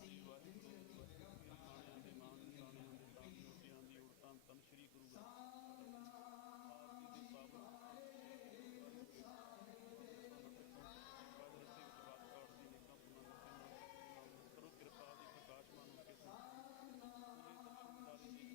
ਜੀ ਵਾਹਿਗੁਰੂ ਵਾਹਿਗੁਰੂ ਖਾਣਿਆਂ ਦੇ ਨਾਮ ਨਿਸ਼ਾਨਿਆਂ ਦੇ ਤਾਮ ਜੋਟਿਆਂ ਦੀ ਉੜਤਾਂ ਤਨ ਸ਼੍ਰੀ ਗੁਰੂ ਗ੍ਰੰਥ ਸਾਹਿਬ ਜੀ ਦੀ ਪਾਵਨ ਕਾਜ ਰਸਤੇ ਵਿੱਚ ਬਾਤ ਕਾਟਦੀ ਨੇਕਾਂ ਪੁੰਨਾਂ ਨਸ਼ੇ ਨਾਲ ਸ਼ਕਤੀ ਨਾਲ ਕਰੋ ਕਿਰਪਾ ਦੀ ਪ੍ਰਕਾਸ਼ਮਾਨ ਹੋ ਕੇ ਪੂਰੇ ਦਰਸ਼ਨਦਾਰੀ ਦੀ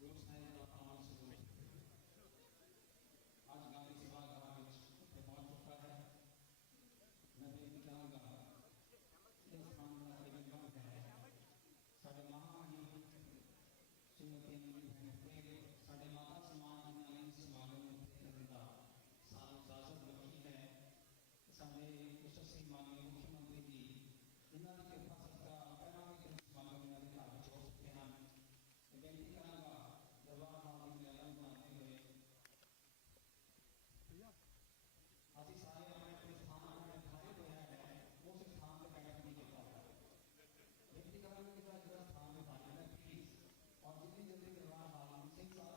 गुरु साहिब का पावन स्वरूप आज गांधी सभागार में पहुंच चुका है। मैं बेनती करूँगा इस स्थान का निगम है साढ़े महामानी श्रीमती बहन साढ़े माता समाज ने समागम का साल इजाजत रखी है। साढ़े यशस्वी माननीय मुख्यमंत्री जी इन्होंने कृपा सत्ता पहला भी समागम घर हो सकते हैं। बेनती करांगा दरबार हाल में ऐलान बनाते हुए अभी सारे अपने स्थान पर निर्धारित होया है उस स्थान पर बैठक नहीं करता। बेनती करांगा कि जो स्थान में बैठना है प्लीज और जितनी जल्दी दरबार हाल में सही साथ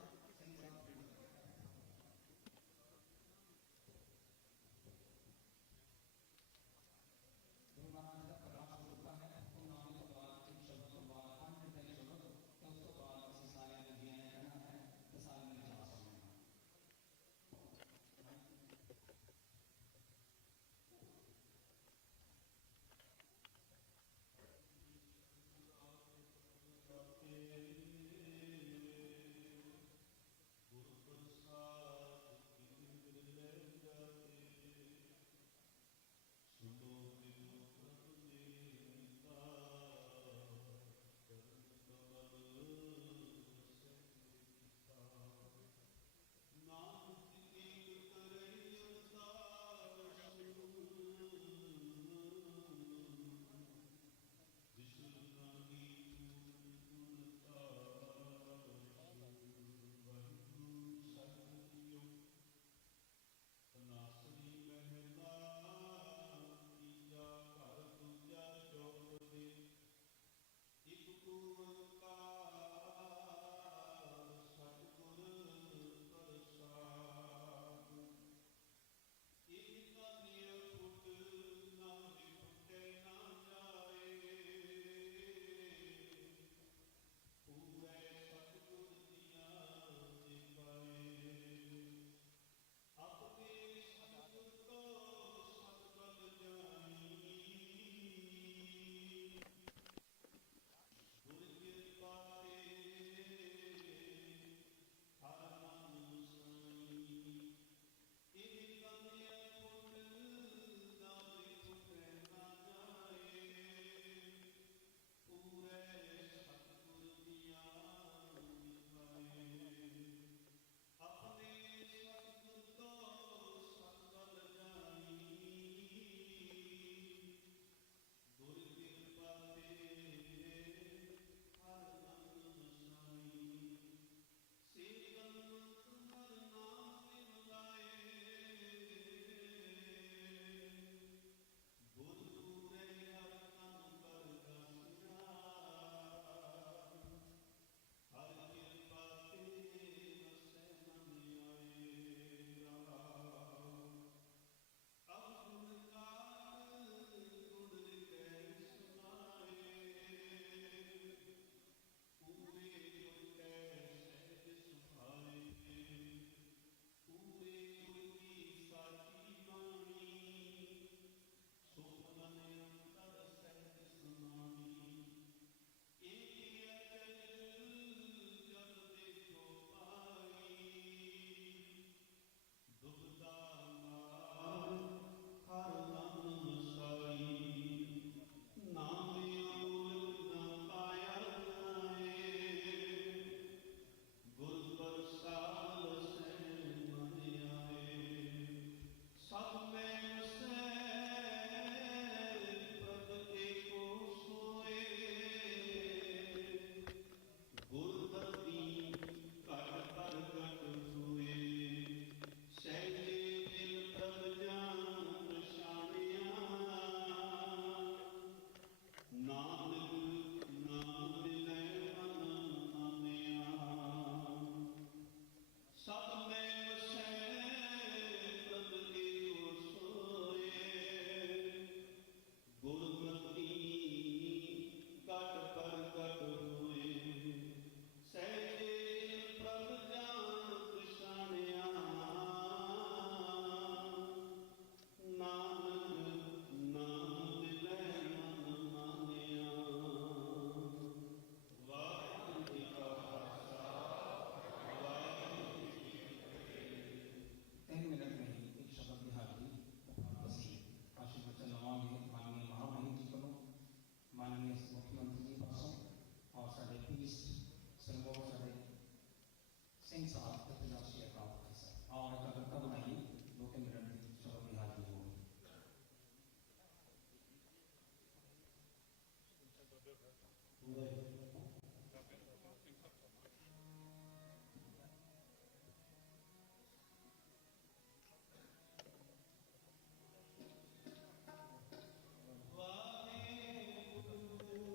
ਬਾਬੇ ਗੁਰਦੇਵ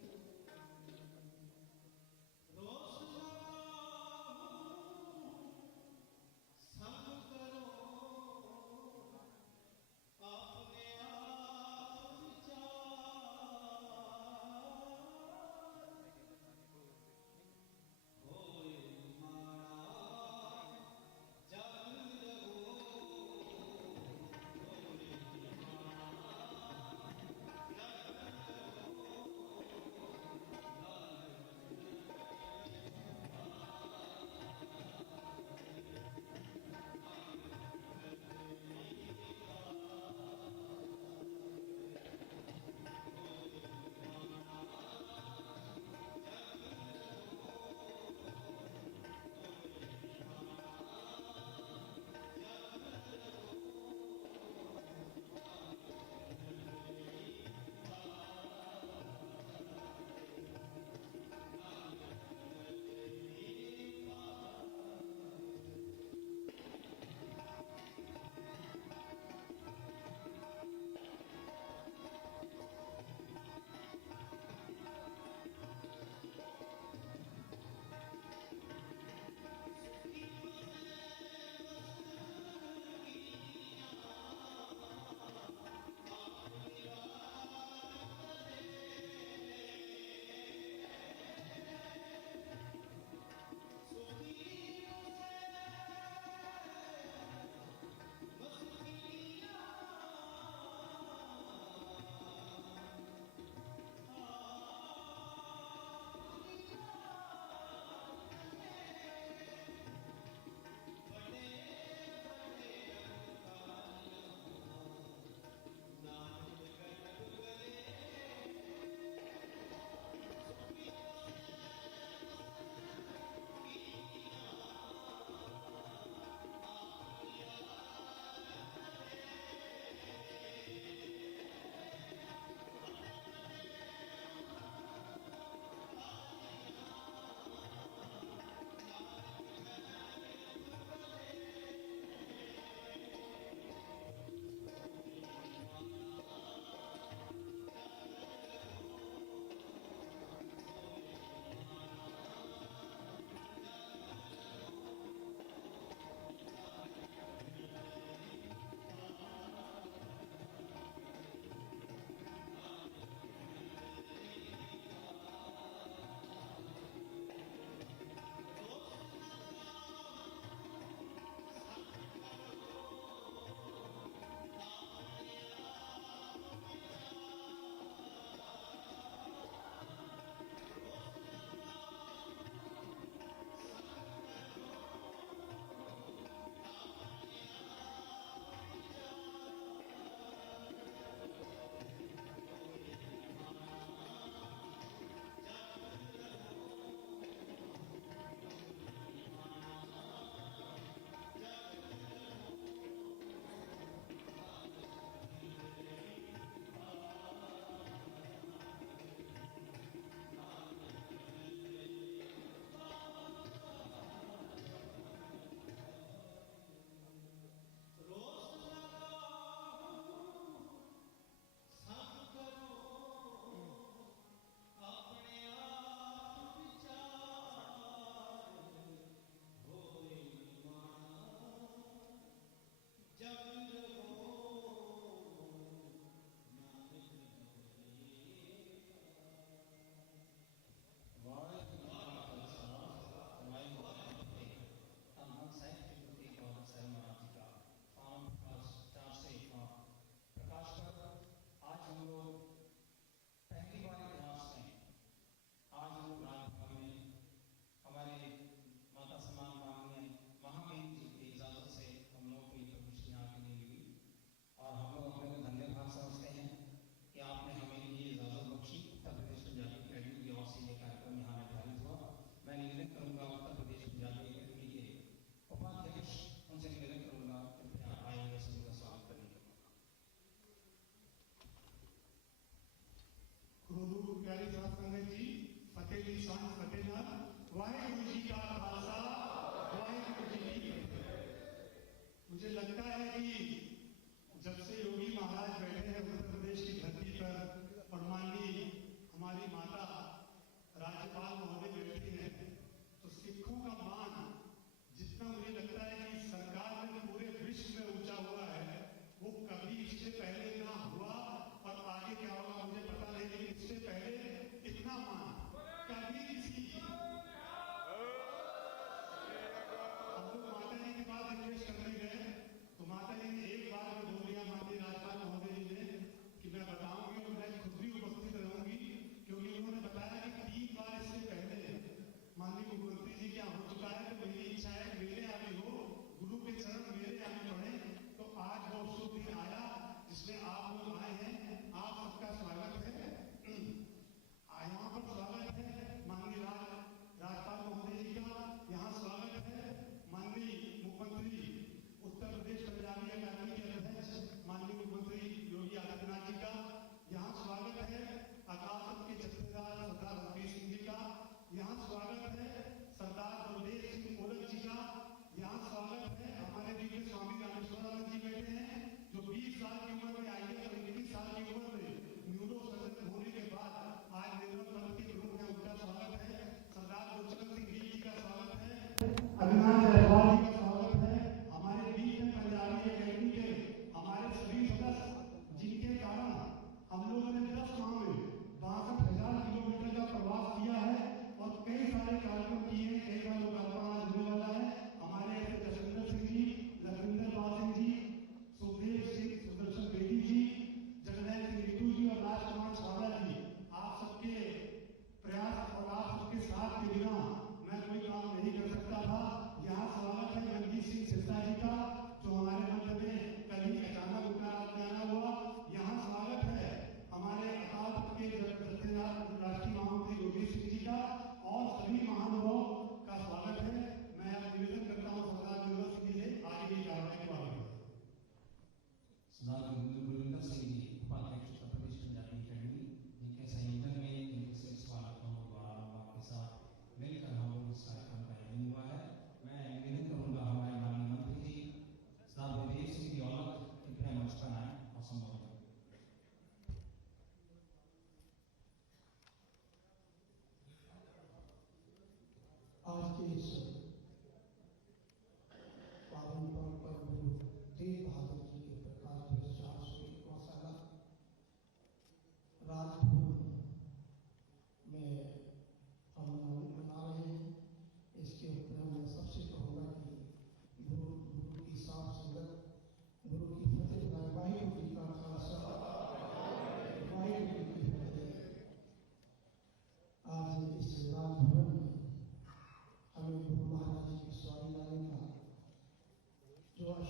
ਸਿੰਘ ਸਾਹਿਬ ਸਭ ਕਰੋ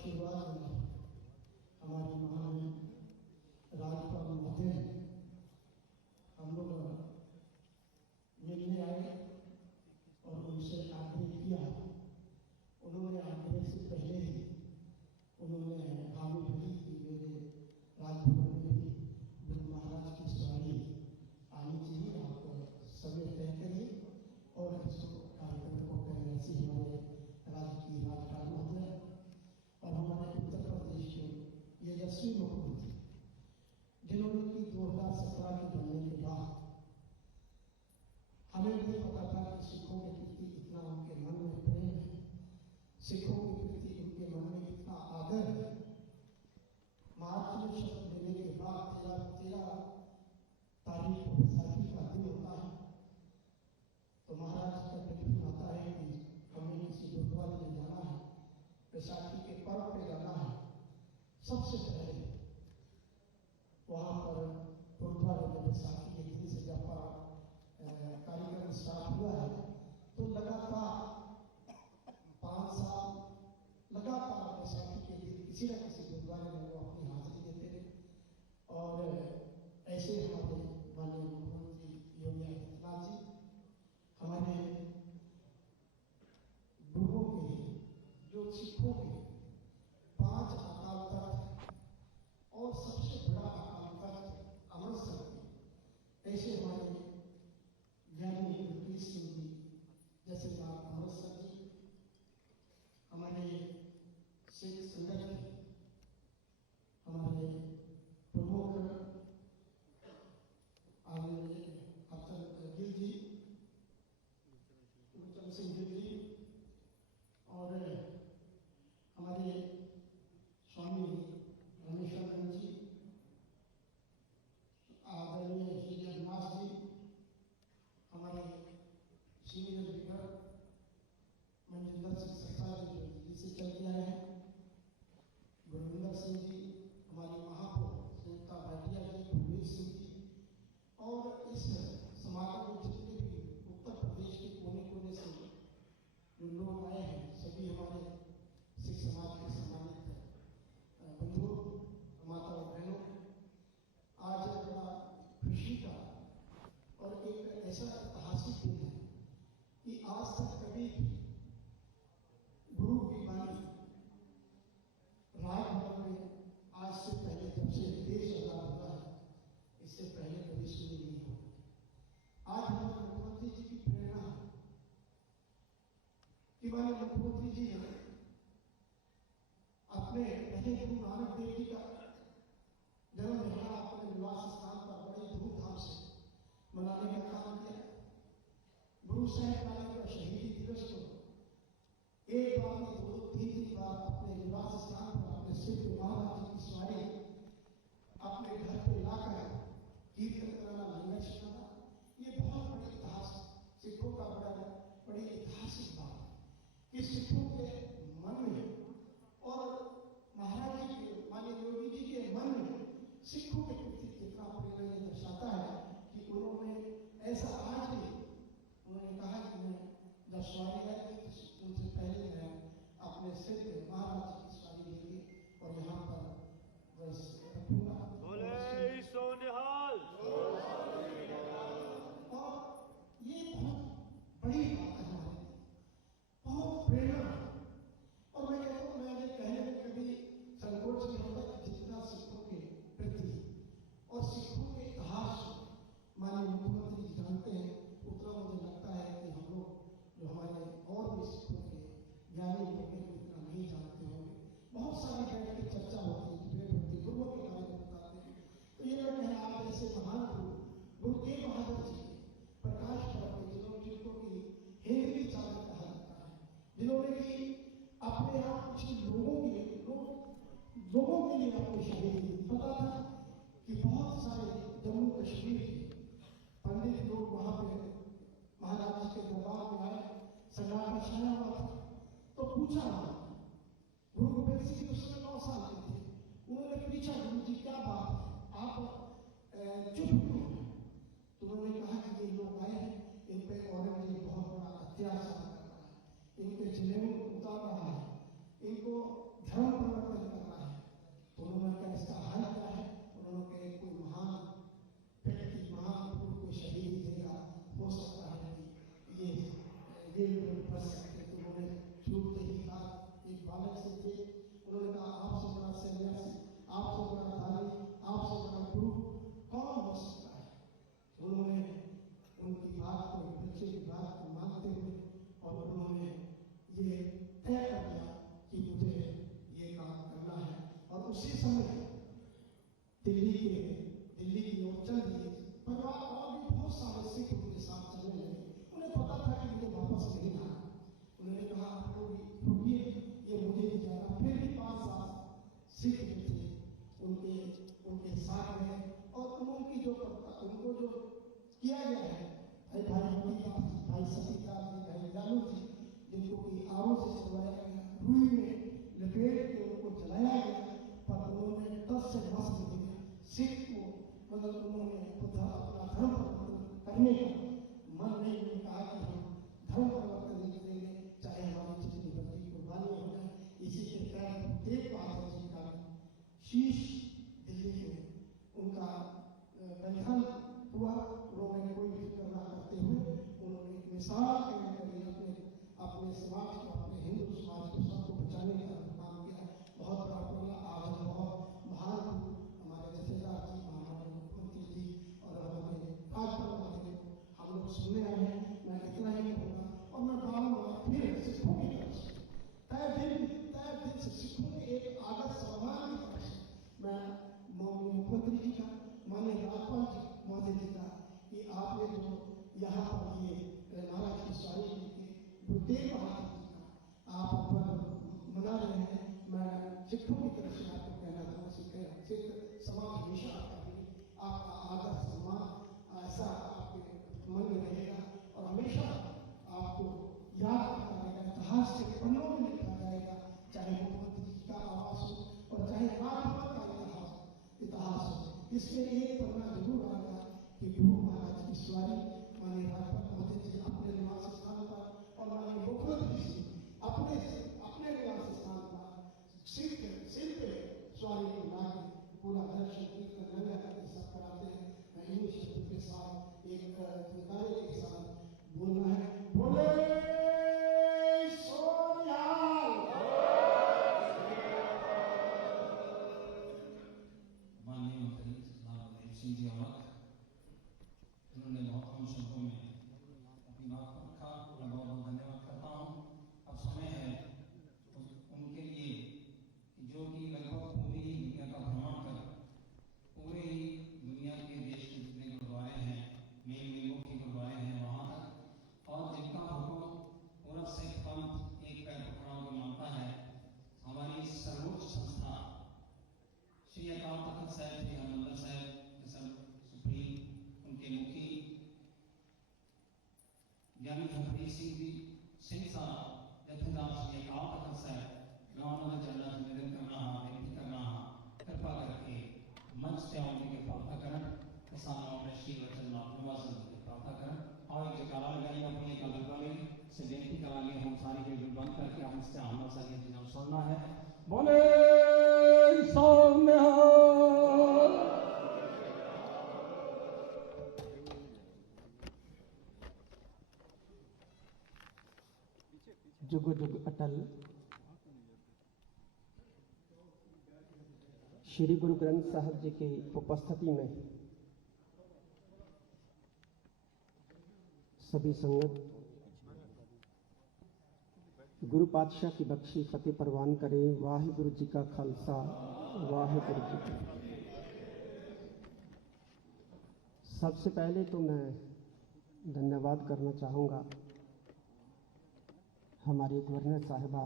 आशीर्वाद मिला। हमारे महान राज्यपाल महोदय हम लोग मिलने आए और उनसे आग्रह किया। उन्होंने आग्रह से पहले ही उन्होंने हामी भरी कि मेरे राजभवन में भी गुरु महाराज की सवारी आनी चाहिए, आप समय तय करिए और इसको कार्यक्रम को करें। ऐसे हमारे राज्य की राज्यपाल महोदय और हमारे उत्तर प्रदेश के यशस्वी मुख्यमंत्री, जिन्होंने कि 2017 के बनने के बाद हमें नहीं पता था कि सिखों के प्रति इतना उनके मन में प्रेम है, सिखों के प्रति उनके मन में इतना आदर है। मार्च में शपथ लेने के बाद 13 तारीख को बैसाखी का दिन होता है, तो महाराज का टेलीफोन आता है कि हमें किसी गुरुद्वारे में जाना है, बैसाखी के पर्व पे जाना है। सबसे पहले वहाँ पर गुरुद्वारे में बैसाखी के दिन से जब कार्यक्रम स्टार्ट हुआ है तो लगातार 5 साल लगातार बैसाखी के दिन किसी न किसी गुरुद्वारे में वो अपनी हाजिरी देते रहे। और ऐसे हमारे माननीय मुख्यमंत्री योगी आदित्यनाथ जी हमारे गुरुओं के जो सिखों के 5 अकाल तख्त और सबसे बड़ा अकाल तख्त अमृतसर में, ऐसे हमारे ज्ञानी गुरप्रीत सिंह जी जैसे बात अमृतसर जी, हमारे सिख संगत के हमारे प्रमुख अफसर गिल जी, गुरचरण सिंह गिल जी और हमारे स्वामी रमेश्वर जी, आदरणीय श्री जगन्नाथ जी, हमारे सीनियर लीडर मनजिंदर सिंह सरकार जी जो दिल्ली से चल के आए हैं, गुरविंदर सिंह जी, हमारी महापौर सुनीता भाटिया जी, भूपेश सिंह जी, और इस समारोह में जितने भी उत्तर प्रदेश के कोने कोने से जो लोग आए हैं, सभी हमारे सिख समाज के सम्मानित बंधु, माता और बहनों, आज बड़ा खुशी का और एक ऐसा ऐतिहासिक दिन है कि आज तक कभी गुरु की वाणी राजभवन में आज से पहले जब से देश आजाद हुआ है, इससे पहले कभी सुनी नहीं होगी। आज हमारे मुख्यमंत्री जी की प्रेरणा है कि हमारे मुख्यमंत्री जी ने अपने पहले गुरु नानक देव जी का जन्म दिहाड़ा अपने निवास स्थान पर बड़ी धूमधाम से मनाने का काम किया। गुरु साहब नानक का शहीदी दिवस को एक बार में 2-3 बार अपने निवास स्थान पर अपने सिद्ध महाराज जी की सवारी अपने घर पे लाकर कीर्तन कराना, लंगर छकाना, ये बहुत बड़ी इतिहास सिखों का बड़ी ऐतिहासिक बात है कि सिखों के मन में और महाराज जी के माननीय योगी जी के मन में सिखों के प्रति कितना प्रेम ये दर्शाता है कि उन्होंने ऐसा आज भी उन्होंने कहा कि मैं जब सवारी आई थी उनसे पहले मैं अपने सिद्ध महाराज की सवारी लेके और यहाँ पर रखूंगा। बोले सोनिहाल। और ये बहुत बड़ी बात है हमारे लिए, बहुत प्रेरणा। और मैं कहता हूँ, मैंने कहने में कभी संकोच नहीं होता कि जितना सिखों के प्रति और सिखों के इतिहास माननीय मुख्यमंत्री जी जानते हैं, उतना मुझे लगता है कि हम लोग जो हमारे और भी सिखों के ज्ञानी होंगे उतना नहीं जानते होंगे। बहुत सारी बैठ की चर्चा होती है, भेंट होती है, गुरुओं के बारे में बताते हैं। तो ये लोग हैं आप ऐसे महान गुरु तेग बहादुर जी प्रकाश पर्व के जिनको की हेनरी चादर कहा जाता है, जिन्होंने कि अपने आप कुछ लोगों के लिए अपनी शहीदी दी। पता था कि बहुत सारे जम्मू कश्मीर के पंडित लोग वहां पे महाराज जी के दरबार में आए, संग्राम का छाया हुआ था, तो पूछा गुरु गोबिंद सिंह जी उस समय 9 साल के थे। उन्होंने पूछा गुरु जी क्या बात है, आप चुप क्यों? तो उन्होंने कहा कि ये लोग आए हैं, इन पे औरंगजेब बहुत बड़ा अत्याचार कर रहा है, इनके जनेऊ उतार रहा है, इनको धर्म पर थे। उन्होंने कहा आपसे बड़ा सन्यासी, आपसे बड़ा धारी, आपसे बड़ा गुरु कौन हो सकता है। उन्होंने उनकी बात को, बच्चे की बात को मानते हुए और उन्होंने ये तय कर लिया कि मुझे ये काम करना है। और उसी समय दिल्ली की ओर चल दिए। परिवार और भी बहुत सारे सिख उनके साथ चलने लगे। उन्हें पता था कि मुझे वापस नहीं आना। उन्होंने कहा आप लोग रुकिए, ये मुझे नहीं जाना। फिर भी 5 साल सिख जो थे उनके साथ रहे और उनको जो किया गया है, भाई मोतीदास जी, भाई सतीदास जी, भाई लालू जी, जिनको कि आरों से छुड़वाया गया, रुई में लपेट के उनको जलाया गया, पर उन्होंने 10 से 10 दिन सिख को मतलब उन्होंने अपना धर्म परिवर्तन करने का मन नहीं। उन्होंने कहा कि हम धर्म परिवर्तन नहीं करेंगे, चाहे हमारी जितनी बड़ी कुर्बानी हो जाए। इसी के कारण तेग बहादुर जी का शीश दिल्ली में उनका बलिदान हुआ। उन्होंने कोई फिक्र न करते हुए उन्होंने एक मिसाल कायम करी, अपने समाज को, अपने हिंदू समाज को, सबको बचाने का काम किया। बहुत बड़ा प्रोग्राम आज हम बहुत महान हमारे जथेदार जी, हमारे मुख्यमंत्री जी और हमारे राजभवन वाले को हम लोग सुनने आए हैं। मैं इतना ही कहूँगा और मैं बारम्बार फिर सिखों की तरफ से तय दिल से सिखों के एक आदर्श समाधान की तरफ से मैं माननीय मुख्यमंत्री जी का, माननीय राज्यपाल जी महोदय जी का कि आपने जो यहाँ पर ये महाराज की सवारी के तेग बहादुर जी का आप पर मना रहे हैं। मैं सिखों की तरफ से आपको कहना चाहूँ, सिख समाज हमेशा आपका आदर सम्मान ऐसा आपके मन में रहेगा और हमेशा आपको याद रखा जाएगा, इतिहास के पन्नों में लिखा जाएगा। चाहे मुख्यमंत्री जी का आवास हो और चाहे राजभवन का इतिहास हो, इसमें एक पन्ना जरूर आएगा कि गुरु महाराज की सवारी माननीय राज्यपाल महोदय जी अपने निवास स्थान पर और माननीय मुख्यमंत्री जी अपने निवास स्थान पर सिर पे सवारी को लाके पूरा दर्शन कीर्तन गंगा के साथ कराते हैं। मैं इन्हीं शब्दों के साथ एक निकाले के साथ बोलना है, बोले सोनिहाल। माननीय मंत्री देव सिंह जी और उन्होंने बहुत कम शब्दों में अपनी बात को रखा। मैं बहुत बहुत धन्यवाद करता हूँ। अब समय है उनके लिए जो कि लगभग पूरी दुनिया का भ्रमण कर पूरे ही दुनिया के देश के जितने गुरुद्वारे हैं, मेल के गुरुद्वारे हैं वहाँ तक, और जिनका हुक्म पूरा सिख पंथ एक पैर पकड़ा हुआ मानता है। हमारी सर्वोच्च संस्था श्री अकाल तख्त साहिब श्री हरिमंदिर साहिब के सुप्रीम उनके मुखी ज्ञानी हरप्रीत सिंह साहब जथेदार श्री अकाल तख्त साहिब गाँव चलना निवेदन करना बेनती करना कृपा करके मंच से आने के प्रार्थना करें। किसान अपने श्री वचन निवासन की प्रार्थना करें और एक जकारा लगाई अपनी एक अलग वाले से बेनती कराएंगे। हम सारी के बंद करके हम इससे आना सारी चीज़ें सुनना है। बोले सोनिहाल। जुग जुग अटल श्री गुरु ग्रंथ साहिब जी की उपस्थिति में सभी संगत गुरु पातशाह की बख्शी फतेह परवान करें। वाहिगुरु जी का खालसा, वाहिगुरु जी की। सबसे पहले तो मैं धन्यवाद करना चाहूँगा हमारी गवर्नर साहिबा,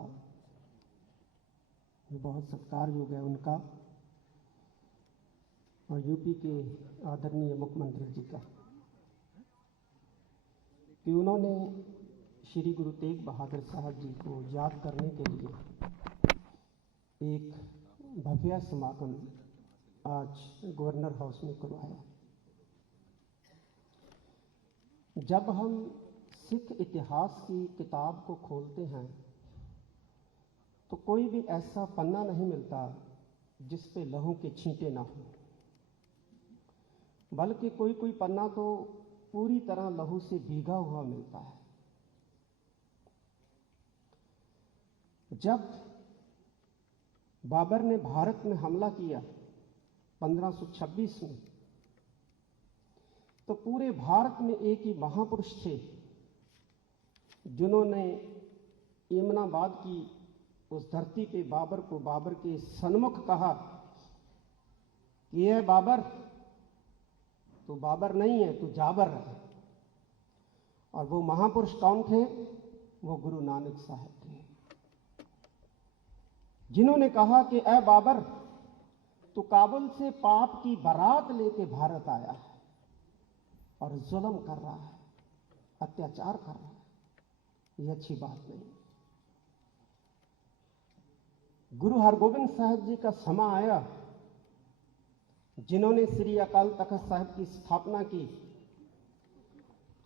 बहुत सत्कारयोग है उनका, और यूपी के आदरणीय मुख्यमंत्री जी का कि उन्होंने श्री गुरु तेग बहादुर साहब जी को याद करने के लिए एक भव्य समागम आज गवर्नर हाउस में करवाया। जब हम सिख इतिहास की किताब को खोलते हैं तो कोई भी ऐसा पन्ना नहीं मिलता जिस पे लहू के छींटे ना हो, बल्कि कोई कोई पन्ना तो पूरी तरह लहू से भीगा हुआ मिलता है। जब बाबर ने भारत में हमला किया 1526 में, तो पूरे भारत में एक ही महापुरुष थे जिन्होंने एमनाबाद की उस धरती पे बाबर को बाबर के सन्मुख कहा कि यह बाबर, तू बाबर नहीं है, तू जाबर है। और वो महापुरुष कौन थे? वो गुरु नानक साहब थे, जिन्होंने कहा कि ऐ बाबर, तू काबुल से पाप की बारात लेके भारत आया है और जुल्म कर रहा है, अत्याचार कर रहा है, ये अच्छी बात नहीं। गुरु हरगोबिंद साहब जी का समा आया, जिन्होंने श्री अकाल तख्त साहिब की स्थापना की,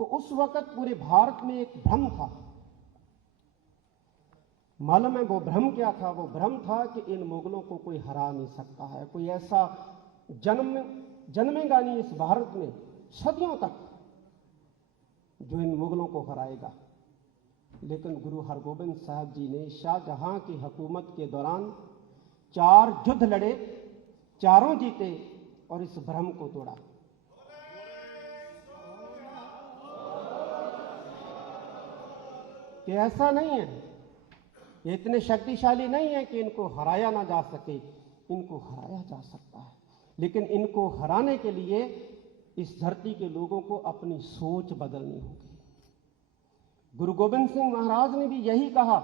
तो उस वक्त पूरे भारत में एक भ्रम था। मालूम है वो भ्रम क्या था? वो भ्रम था कि इन मुगलों को कोई हरा नहीं सकता है, कोई ऐसा जन्मेगा नहीं इस भारत में सदियों तक जो इन मुगलों को हराएगा। लेकिन गुरु हरगोबिंद साहब जी ने शाहजहां की हुकूमत के दौरान 4 युद्ध लड़े, चारों जीते और इस भ्रम को तोड़ा। कि ऐसा नहीं है, ये इतने शक्तिशाली नहीं है कि इनको हराया ना जा सके, इनको हराया जा सकता है। लेकिन इनको हराने के लिए इस धरती के लोगों को अपनी सोच बदलनी होगी। गुरु गोविंद सिंह महाराज ने भी यही कहा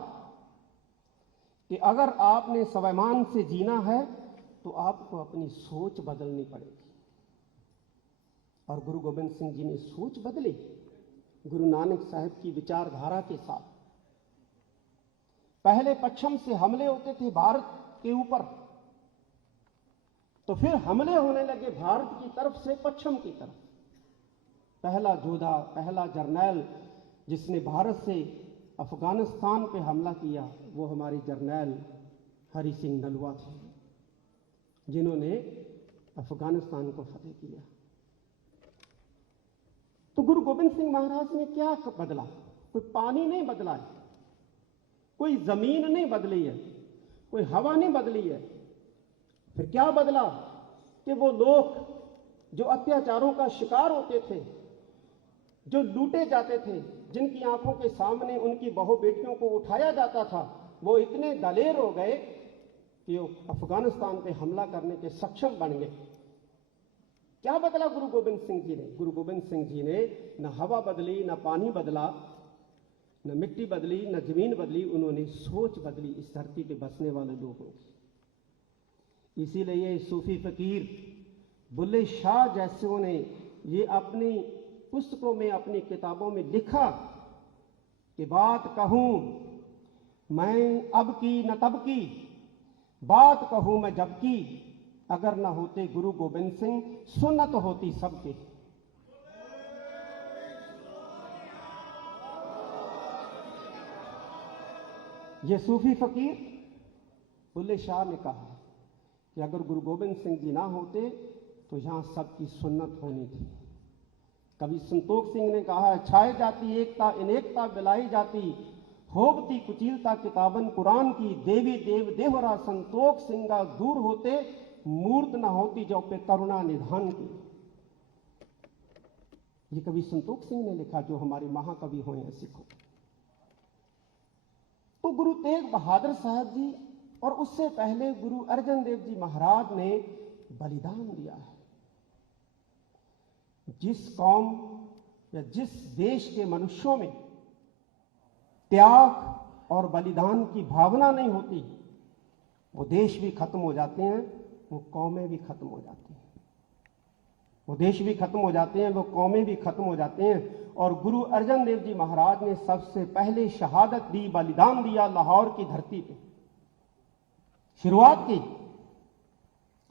कि अगर आपने स्वाभिमान से जीना है तो आपको अपनी सोच बदलनी पड़ेगी। और गुरु गोविंद सिंह जी ने सोच बदली गुरु नानक साहब की विचारधारा के साथ। पहले पश्चिम से हमले होते थे भारत के ऊपर, तो फिर हमले होने लगे भारत की तरफ से पश्चिम की तरफ। पहला योद्धा, पहला जर्नैल जिसने भारत से अफगानिस्तान पे हमला किया, वो हमारे जर्नैल हरि सिंह नलवा थे, जिन्होंने अफगानिस्तान को फतेह किया। तो गुरु गोविंद सिंह महाराज ने क्या बदला? कोई पानी नहीं बदला है, कोई जमीन नहीं बदली है, कोई हवा नहीं बदली है। फिर क्या बदला? कि वो लोग जो अत्याचारों का शिकार होते थे, जो लूटे जाते थे, जिनकी आंखों के सामने उनकी बहू बेटियों को उठाया जाता था, वो इतने दलेर हो गए कि वो अफगानिस्तान पे हमला करने के सक्षम बन गए। क्या बदला गुरु गोविंद सिंह जी ने? गुरु गोविंद सिंह जी ने न हवा बदली, न पानी बदला, न मिट्टी बदली, न जमीन बदली, उन्होंने सोच बदली इस धरती पे बसने वाले लोगों की। इसीलिए ये सूफी फकीर बुल्ले शाह जैसों ने ये अपनी पुस्तकों में, अपनी किताबों में लिखा कि बात कहूं मैं अब की न तब की, बात कहूं मैं जब की, अगर न होते गुरु गोविंद सिंह सुन्नत होती सबकी। ये सूफी फकीर बुल्ले शाह ने कहा कि अगर गुरु गोविंद सिंह जी ना होते तो यहां सबकी सुन्नत होनी थी। कभी संतोख सिंह ने कहा, छाए जाती एकता अनेकता बिलाई जाती, होबती कुचीलता किताबन कुरान की, देवी देव देवरा संतोख सिंगा दूर होते, मूर्त न होती जो पे करुणा निधान की। ये कवि संतोख सिंह ने लिखा, जो हमारे महाकवि हुए हैं सिखों। तो गुरु तेग बहादुर साहब जी और उससे पहले गुरु अर्जन देव जी महाराज ने बलिदान दिया है। जिस कौम या जिस देश के मनुष्यों में त्याग और बलिदान की भावना नहीं होती, वो देश भी खत्म हो जाते हैं, वो कौमें भी खत्म हो जाती हैं। वो देश भी खत्म हो जाते हैं, वो कौमें भी खत्म हो जाते हैं। और गुरु अर्जन देव जी महाराज ने सबसे पहले शहादत दी, बलिदान दिया लाहौर की धरती पे। शुरुआत की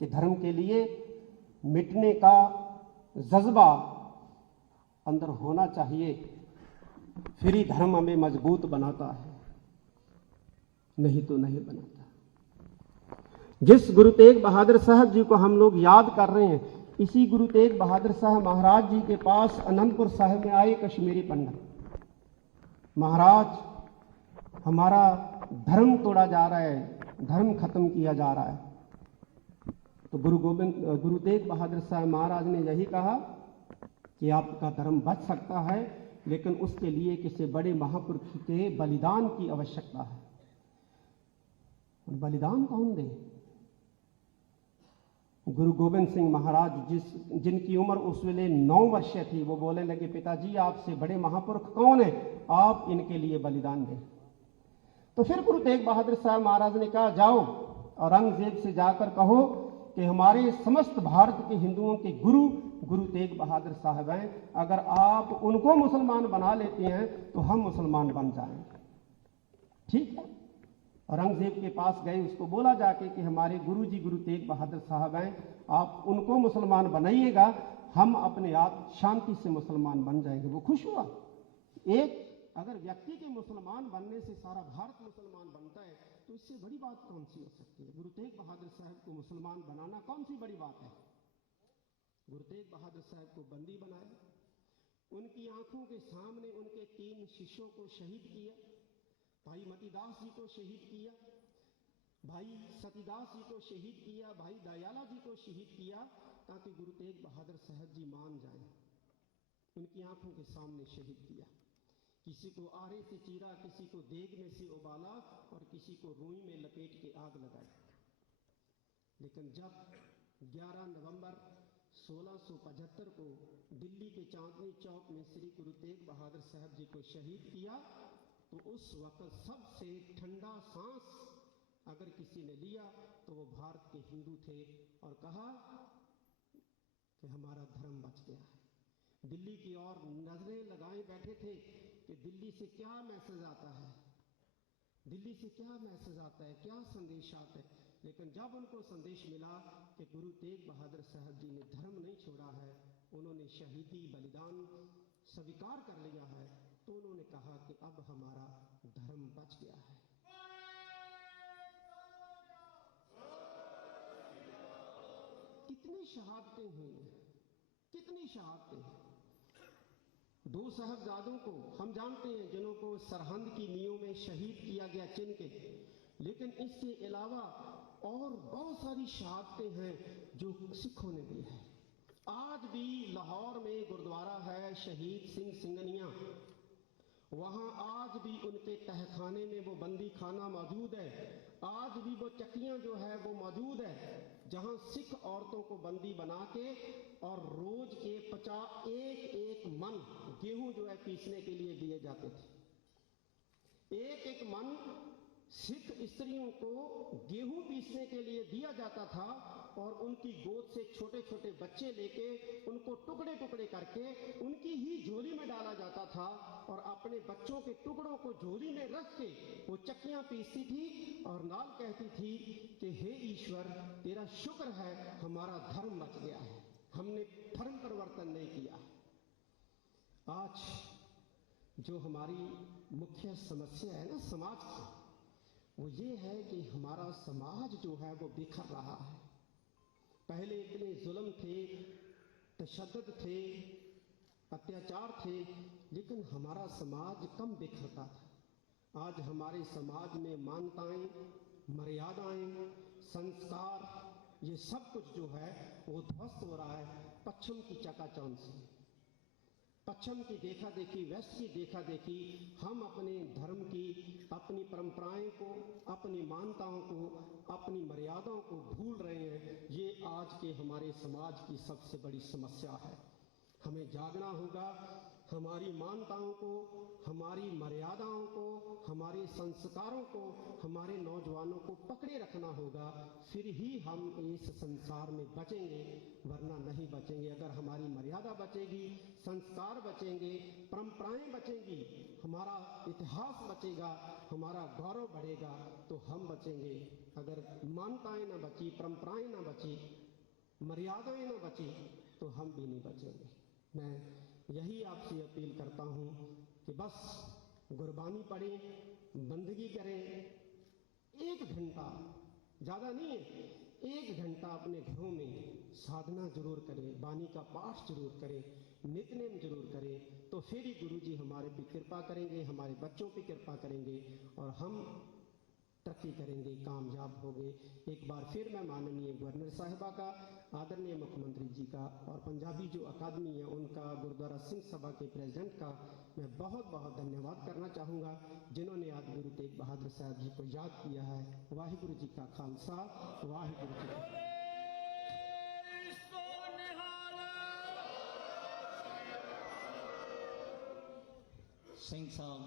कि धर्म के लिए मिटने का जज्बा अंदर होना चाहिए, फिर ही धर्म हमें मजबूत बनाता है, नहीं तो नहीं बनाता। जिस गुरु तेग बहादुर साहब जी को हम लोग याद कर रहे हैं, इसी गुरु तेग बहादुर साहब महाराज जी के पास अनंतपुर साहिब में आए कश्मीरी पंडित। महाराज, हमारा धर्म तोड़ा जा रहा है, धर्म खत्म किया जा रहा है। तो गुरु तेग बहादुर साहब महाराज ने यही कहा कि आपका धर्म बच सकता है, लेकिन उसके लिए किसी बड़े महापुरुष के बलिदान की आवश्यकता है। बलिदान कौन दे? गुरु गोविंद सिंह महाराज जिनकी उम्र उस वेले 9 वर्ष थी, वो बोलने लगे, पिताजी आपसे बड़े महापुरुष कौन है, आप इनके लिए बलिदान दें। तो फिर गुरु तेग बहादुर साहब महाराज ने कहा, जाओ औरंगजेब से जाकर कहो कि हमारे समस्त भारत के हिंदुओं के गुरु तेग बहादुर साहब हैं, अगर आप उनको मुसलमान बना लेते हैं तो हम मुसलमान बन जाएंगे। ठीक है, औरंगजेब के पास गए, उसको बोला जाके कि हमारे गुरु तेग बहादुर साहब हैं, आप उनको मुसलमान बनाइएगा, हम अपने आप शांति से मुसलमान बन जाएंगे। वो खुश हुआ। एक अगर व्यक्ति के मुसलमान बनने से सारा भारत मुसलमान बनता है तो इससे बड़ी बात कौन सी हो सकती है? गुरु तेग बहादुर साहब को मुसलमान बनाना कौन सी बड़ी बात है? गुरु तेग बहादुर साहब को बंदी बनाया, उनकी आंखों के सामने उनके 3 शिष्यों को शहीद किया। भाई मतीदास जी को शहीद किया, भाई सतीदास जी को शहीद किया, भाई दयाला जी को शहीद किया, ताकि गुरु तेग बहादुर साहब जी मान जाएं। उनकी आंखों के सामने शहीद किया। किसी को आरे से चीरा, किसी को देग में से उबाला और किसी को रुई में लपेट के आग लगाई। लेकिन जब 11 नवंबर 1675 को दिल्ली के चांदनी चौक में श्री गुरु तेग बहादुर साहब जी को शहीद किया, तो उस वक्त सबसे ठंडा सांस अगर किसी ने लिया तो वो भारत के हिंदू थे और कहा कि हमारा धर्म बच गया है। दिल्ली की ओर नजरें लगाए बैठे थे कि दिल्ली से क्या मैसेज आता है, दिल्ली से क्या मैसेज आता है, क्या संदेश आता है। लेकिन जब उनको संदेश मिला कि गुरु तेग बहादुर साहब जी ने धर्म नहीं छोड़ा है, उन्होंने शहीदी बलिदान स्वीकार कर लिया है, तो उन्होंने कहा कि अब हमारा धर्म बच गया है। कितनी शहादतें हुई, कितनी शहादतें। 2 साहबजादों को हम जानते हैं जिनको सरहंद की नींव में शहीद किया गया चिन के, लेकिन इसके अलावा और बहुत सारी शहादतें हैं जो सिखों ने दी है। आज भी लाहौर में गुरुद्वारा है शहीद सिंह सिंगनिया, वहां आज भी उनके तहखाने में वो बंदी खाना मौजूद है। आज भी वो चक्कियां जो है वो मौजूद है जहां सिख औरतों को बंदी बना के और रोज के 51 मन गेहूं जो है पीसने के लिए दिए जाते थे। 1 मन सिख स्त्रियों को गेहूं पीसने के लिए दिया जाता था और उनकी गोद से छोटे छोटे बच्चे लेके उनको टुकड़े टुकड़े करके उनकी ही झोली में डाला जाता था और अपने बच्चों के टुकड़ों को झोली में रख के वो चक्कियां पीसती थी और नाल कहती थी कि हे ईश्वर तेरा शुक्र है हमारा धर्म बच गया है, हमने धर्म परिवर्तन नहीं किया। आज जो हमारी मुख्य समस्या है ना समाज की, वो ये है कि हमारा समाज जो है वो बिखर रहा है। पहले इतने जुल्म थे, तशद्दुद थे, अत्याचार थे, लेकिन हमारा समाज कम बिखरता था। आज हमारे समाज में मान्यताएं, मर्यादाएं, संस्कार, ये सब कुछ जो है वो ध्वस्त हो रहा है पश्चिम की चकाचौंध से। पश्चिम की देखा देखी, वेस्ट की देखा देखी, हम अपने धर्म की, अपनी परंपराएं को, अपनी मान्यताओं को, अपनी मर्यादाओं को भूल रहे हैं। ये आज के हमारे समाज की सबसे बड़ी समस्या है। हमें जागना होगा, हमारी मान्यताओं को, हमारी मर्यादाओं को, हमारे संस्कारों को, हमारे नौजवानों को पकड़े रखना होगा, फिर ही हम इस संसार में बचेंगे, वरना नहीं बचेंगे। अगर हमारी मर्यादा बचेगी, संस्कार बचेंगे, परंपराएं बचेंगी, हमारा इतिहास बचेगा, हमारा गौरव बढ़ेगा, तो हम बचेंगे। अगर मान्यताएं न बची, परंपराएं न बची, मर्यादाएं न बची, तो हम भी नहीं बचेंगे। मैं यही आपसे अपील करता हूं कि बस गुरबानी पढ़ें, बंदगी करें, 1 घंटा, ज़्यादा नहीं है, 1 घंटा अपने घरों में साधना जरूर करें, बानी का पाठ जरूर करें, नित्यनेम जरूर करें, तो फिर ही गुरु जी हमारे पे कृपा करेंगे, हमारे बच्चों पे कृपा करेंगे और हम तरक्की करेंगे, कामयाब होंगे। एक बार फिर मैं माननीय गवर्नर साहिबा का, आदरणीय मुख्यमंत्री जी का और पंजाबी जो अकादमी है उनका, गुरुद्वारा सिंह सभा के प्रेसिडेंट का मैं बहुत बहुत धन्यवाद करना चाहूँगा, जिन्होंने आज गुरु तेग बहादुर साहब जी को याद किया है। वाहिगुरु जी का खालसा, वाहिगुरु जी का। सिंह साहब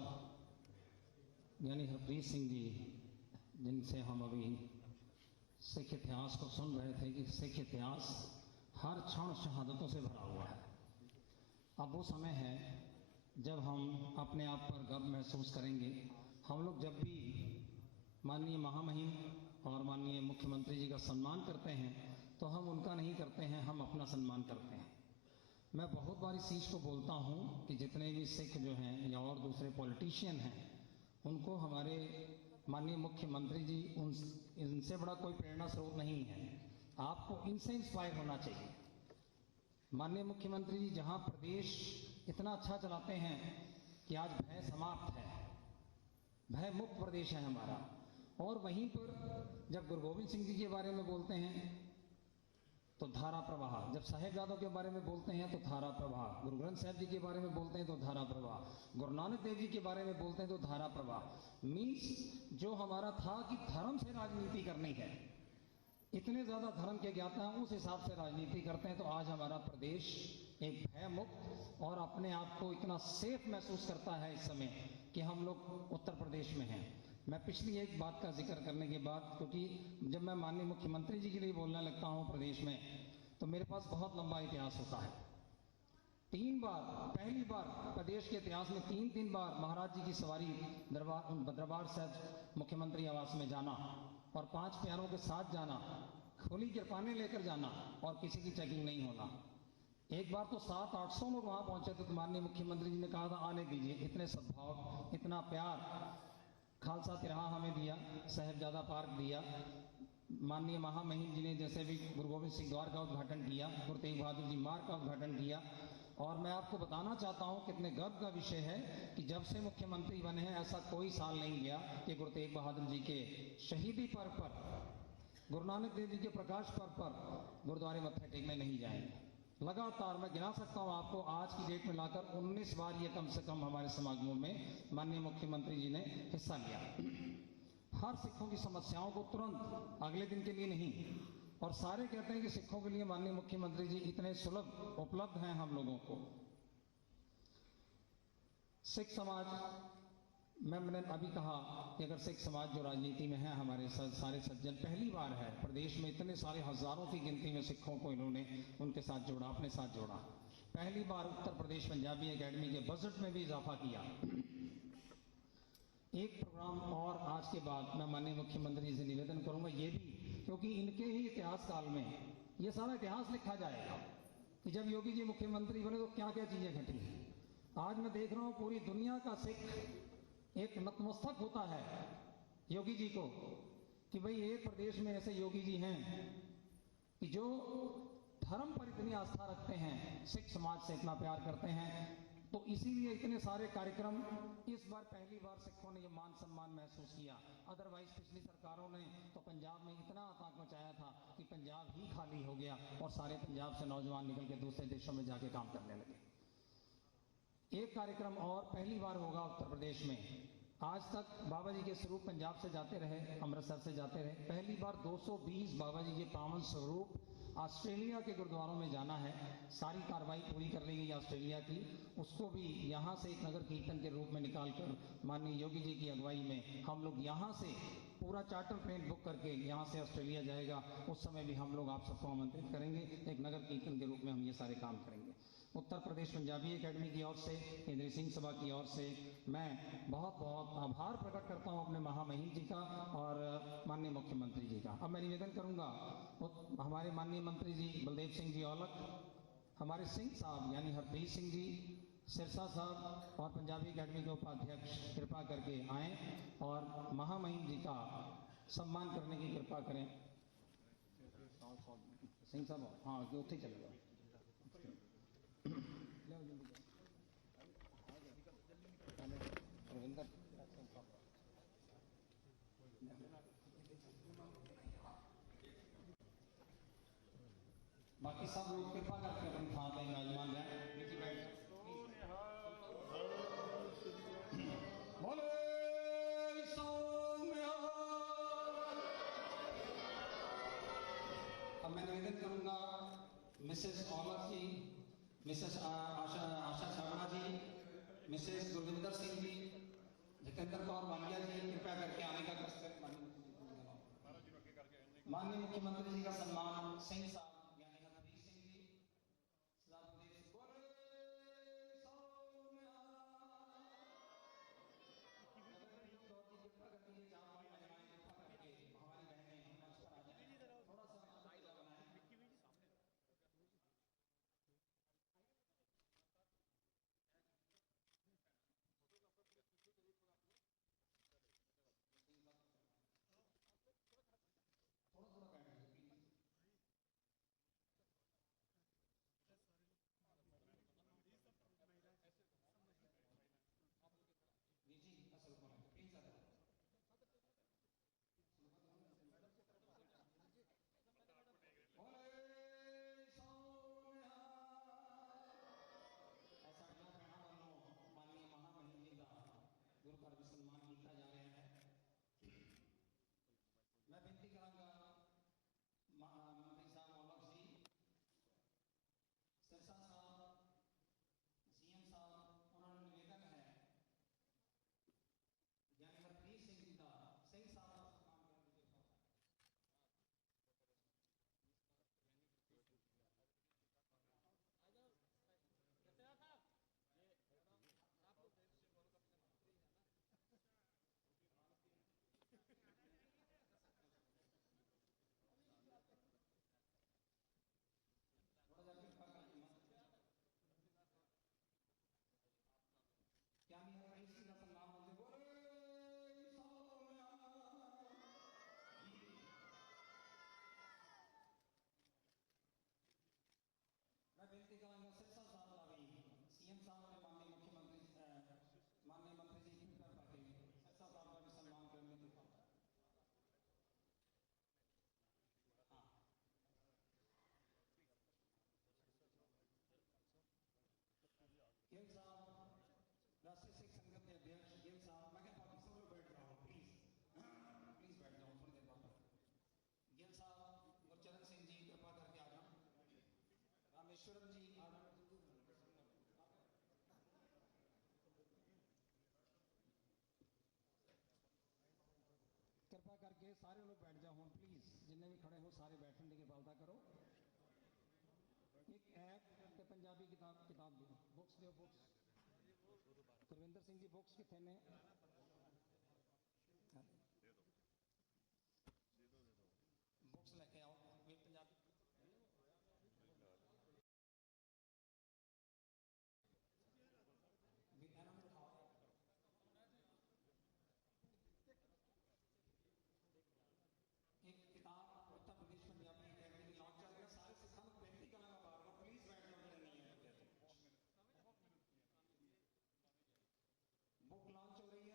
यानी हरप्रीत सिंह जी, जिनसे हम अभी सिख इतिहास को सुन रहे थे कि सिख इतिहास हर क्षण शहादतों से भरा हुआ है। अब वो समय है जब हम अपने आप पर गर्व महसूस करेंगे। हम लोग जब भी माननीय महामहिम और माननीय मुख्यमंत्री जी का सम्मान करते हैं तो हम उनका नहीं करते हैं, हम अपना सम्मान करते हैं। मैं बहुत बार इस चीज़ को बोलता हूँ कि जितने भी सिख जो हैं या और दूसरे पॉलिटिशियन हैं, उनको हमारे माननीय मुख्यमंत्री जी इनसे बड़ा कोई प्रेरणा स्रोत नहीं है। आपको इनसे इंस्पायर होना चाहिए। माननीय मुख्यमंत्री जी जहाँ प्रदेश इतना अच्छा चलाते हैं कि आज भय समाप्त है, भय मुक्त प्रदेश है हमारा। और वहीं पर जब गुरु गोविंद सिंह जी के बारे में बोलते हैं तो धारा प्रवाह, जब साहेबजादों के बारे में बोलते हैं तो धारा प्रवाह, गुरु ग्रंथ साहिब जी के बारे में बोलते हैं तो धारा प्रवाह, गुरु नानक देव जी के बारे में बोलते हैं तो धारा प्रवाह। मीन्स जो हमारा था कि धर्म से राजनीति करनी है, इतने ज़्यादा धर्म के ज्ञाता हैं, उस हिसाब से राजनीति करते हैं। तो आज हमारा प्रदेश एक भय मुक्त और अपने आप को इतना सेफ महसूस करता है इस समय कि हम लोग उत्तर प्रदेश में हैं। मैं पिछली एक बात का जिक्र करने के बाद, क्योंकि जब मैं माननीय मुख्यमंत्री जी के लिए बोलने लगता हूँ प्रदेश में, तो मेरे पास बहुत लंबा इतिहास होता है। 3 बार, पहली बार प्रदेश के इतिहास में 3 बार महाराज जी की सवारी दरबार साहब मुख्यमंत्री आवास में जाना और 5 प्यारों के साथ जाना, खुली कृपानें लेकर जाना और किसी की चेकिंग नहीं होना। एक बार तो 700-800 लोग वहाँ पहुँचे थे तो माननीय मुख्यमंत्री जी ने कहा था आने दीजिए। इतने सद्भाव, इतना प्यार, खालसा तिरहा हमें दिया, साहिबजादा पार्क दिया। माननीय महामहिम जी ने जैसे भी गुरु गोविंद सिंह द्वार का उद्घाटन किया, गुरु तेग बहादुर जी मार्ग का उद्घाटन किया। और मैं आपको बताना चाहता हूँ कितने गर्व का विषय है कि जब से मुख्यमंत्री बने हैं ऐसा कोई साल नहीं गया कि गुरु तेग बहादुर जी के शहीदी पर्व पर, गुरु नानक देव जी के प्रकाश पर्व पर गुरुद्वारे मत्थे टेकने नहीं जाएंगे। लगातार मैं गिना सकता हूँ आपको, आज की डेट में लाकर 19 बार ये कम से कम हमारे समागमों में माननीय मुख्यमंत्री जी ने हिस्सा लिया। हर सिखों की समस्याओं को तुरंत अगले दिन के लिए नहीं, और सारे कहते हैं कि सिखों के लिए माननीय मुख्यमंत्री जी इतने सुलभ उपलब्ध हैं हम लोगों को। सिख समाज, मैंने अभी कहा कि अगर सिख समाज जो राजनीति में है, हमारे सारे सज्जन, पहली बार है प्रदेश में इतने सारे हजारों की गिनती में सिखों को इन्होंने उनके साथ जोड़ा, अपने साथ जोड़ा। पहली बार उत्तर प्रदेश पंजाबी एकेडमी के बजट में भी इजाफा किया। एक प्रोग्राम और आज के बाद मैं माननीय मुख्यमंत्री जी से निवेदन करूंगा, ये भी क्योंकि इनके ही इतिहास काल में ये सारा इतिहास लिखा जाएगा कि जब योगी जी मुख्यमंत्री बने तो क्या क्या चीजें घटी। आज मैं देख रहा हूँ पूरी दुनिया का सिख एक नतमस्तक होता है योगी जी को कि भाई एक प्रदेश में ऐसे योगी जी हैं कि जो धर्म पर इतनी आस्था रखते हैं, सिख समाज से इतना प्यार करते हैं। तो इसीलिए इतने सारे कार्यक्रम इस बार पहली बार सिखों ने ये मान सम्मान महसूस किया। अदरवाइज पिछली सरकारों ने तो पंजाब में इतना आतंक मचाया था कि पंजाब ही खाली हो गया और सारे पंजाब से नौजवान निकल के दूसरे देशों में जाके काम करने लगे। एक कार्यक्रम और पहली बार होगा उत्तर प्रदेश में। आज तक बाबा जी के स्वरूप पंजाब से जाते रहे, अमृतसर से जाते रहे। पहली बार 220 बाबा जी के पावन स्वरूप ऑस्ट्रेलिया के गुरुद्वारों में जाना है। सारी कार्रवाई पूरी कर ली गई ऑस्ट्रेलिया की, उसको भी यहाँ से एक नगर कीर्तन के रूप में निकालकर माननीय योगी जी की अगुवाई में हम लोग यहाँ से पूरा चार्टर प्लेन बुक करके यहाँ से ऑस्ट्रेलिया जाएगा। उस समय भी हम लोग आप सबको आमंत्रित करेंगे, एक नगर कीर्तन के रूप में हम ये सारे काम करेंगे। उत्तर प्रदेश पंजाबी एकेडमी की ओर से, केंद्रीय सिंह सभा की ओर से मैं बहुत बहुत आभार प्रकट करता हूं अपने महामहिम जी का और माननीय मुख्यमंत्री जी का। अब मैं निवेदन करूंगा हमारे माननीय मंत्री जी बलदेव सिंह जी औलख, हमारे सिंह साहब यानी हरप्रीत सिंह जी सिरसा साहब और पंजाबी एकेडमी के उपाध्यक्ष कृपा करके आएँ और महामहिम जी का सम्मान करने की कृपा करें। सिंह साहब हाँ उत्थे चले जाओ। रविंदर बाकी सब लोग कृपा करके अपनी थां पर विराजमान रहें। नीचे बैठ जाओ। बोले सोमयाल। अब मैं निवेदन करूंगा मिसेस ऑमर जी, मिसेस आशा शर्मा जी, मिसेस गुरविंदर सिंह जी, जितेंद्र कौर वानिया जी कृपया करके आने का कष्ट करें। माननीय मुख्यमंत्री जी का सम्मान सिंह साहब कृपा करके सारे लोग बैठ जाओ प्लीज, जिन्ने भी खड़े हो सारे बैठने की पालता करो। एक ऐप ते पंजाबी किताब दो, बुक्स दो, बुक्स गुरविंदर सिंह जी बुक्स कितने ने? बुक्स लेके आओ वे पंजाबी एक किताब उत्तर प्रदेश पंजाबी अकेडमी की लॉन्च चल रहा है, सारे सिखां को बेनती करांगा बार बार प्लीज बैठ जाओ जेडे नहीं है। बुक लॉन्च हो रही है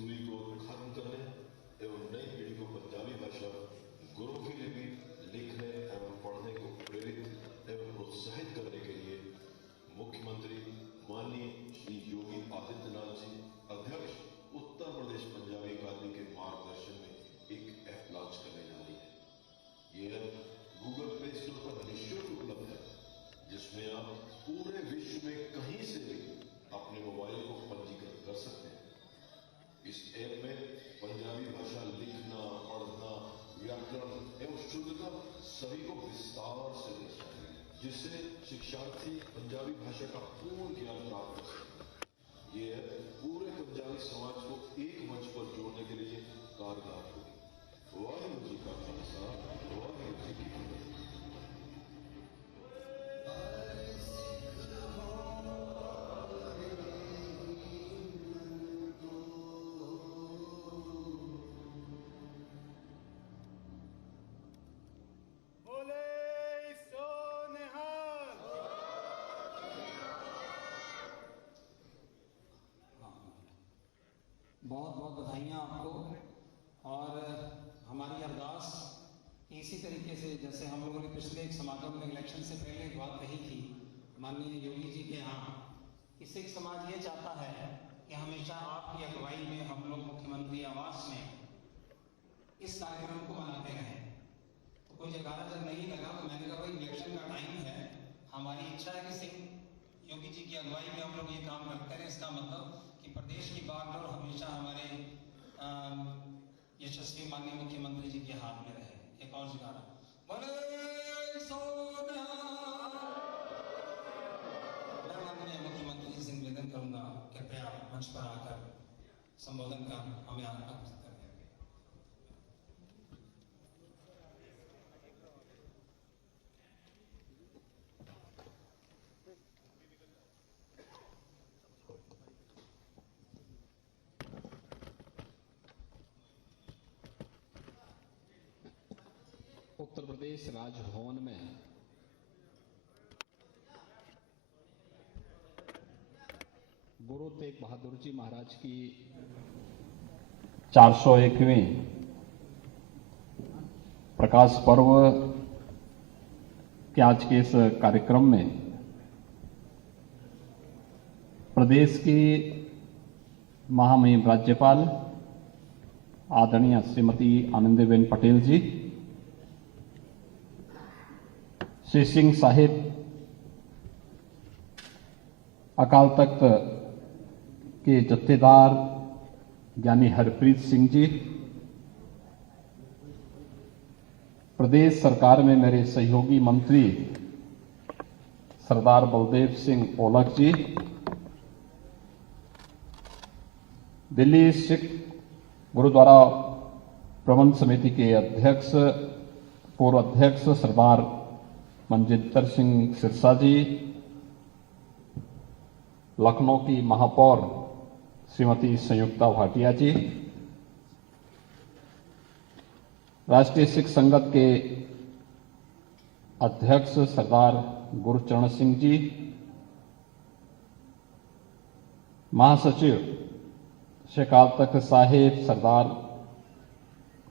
दूरी को खत्म करने एवं नई पीढ़ी को पंजाबी भाषा गुरु की लिपि लिखने एवं पढ़ने को प्रेरित एवं प्रोत्साहित करने के लिए मुख्यमंत्री माननीय श्री योगी आदित्यनाथ जी अध्यक्ष उत्तर प्रदेश पंजाबी अकादमी के मार्गदर्शन में एक ऐप लॉन्च करने जा रही है। ये ऐप गूगल प्ले स्टोर पर निःशुल्क उपलब्ध है, जिसमें आप पूरे विश्व में कहीं से भी अपने मोबाइल को पंजीकृत कर सकते हैं। इस ऐप में पंजाबी भाषा लिखना, पढ़ना, व्याकरण एवं शुद्धता सभी को विस्तार से दर्शाया है, जिससे शिक्षार्थी पंजाबी भाषा का पूर्ण ज्ञान प्राप्त कर सकते हैं। ये ऐप पूरे पंजाबी समाज को एक मंच पर जोड़ने के लिए कारगर होगी। वाहिगुरू जी का खालसा, वाहिगुरू जी की फतेह। बहुत बहुत बधाइयाँ आपको। और हमारी अरदास इसी तरीके से, जैसे हम लोगों ने पिछले एक समागम में इलेक्शन से पहले एक बात कही थी माननीय योगी जी के यहाँ, कि सिख समाज ये चाहता है कि हमेशा आपकी अगुवाई में हम लोग मुख्यमंत्री आवास में इस कार्यक्रम को मनाते रहें। तो कोई जगह जब नहीं लगा तो मैंने कहा भाई इलेक्शन का टाइम है, हमारी इच्छा है कि सिख योगी जी की अगुवाई में हम लोग ये काम करते हैं। इसका मतलब कि प्रदेश की बागडोर हमेशा हमारे यशस्वी माननीय मुख्यमंत्री जी के हाथ में रहे। एक और जगह मैं माननीय मुख्यमंत्री जी से निवेदन करूंगा, कृपया मंच पर आकर संबोधन का हमें अर्पित करें। उत्तर प्रदेश राजभवन में गुरु तेग बहादुर जी महाराज की 401वीं प्रकाश पर्व के आज के इस कार्यक्रम में प्रदेश की महामहिम राज्यपाल आदरणीय श्रीमती आनंदीबेन पटेल जी, श्री सिंह साहिब अकाल तख्त के जत्थेदार ज्ञानी हरप्रीत सिंह जी, प्रदेश सरकार में मेरे सहयोगी मंत्री सरदार बलदेव सिंह ओलख जी, दिल्ली सिख गुरुद्वारा प्रबंध समिति के अध्यक्ष पूर्व अध्यक्ष सरदार मनजिंदर सिंह सिरसा जी, लखनऊ की महापौर श्रीमती संयुक्ता भाटिया जी, राष्ट्रीय सिख संगत के अध्यक्ष सरदार गुरचरण सिंह जी, महासचिव शेख अकाल तख्त साहिब सरदार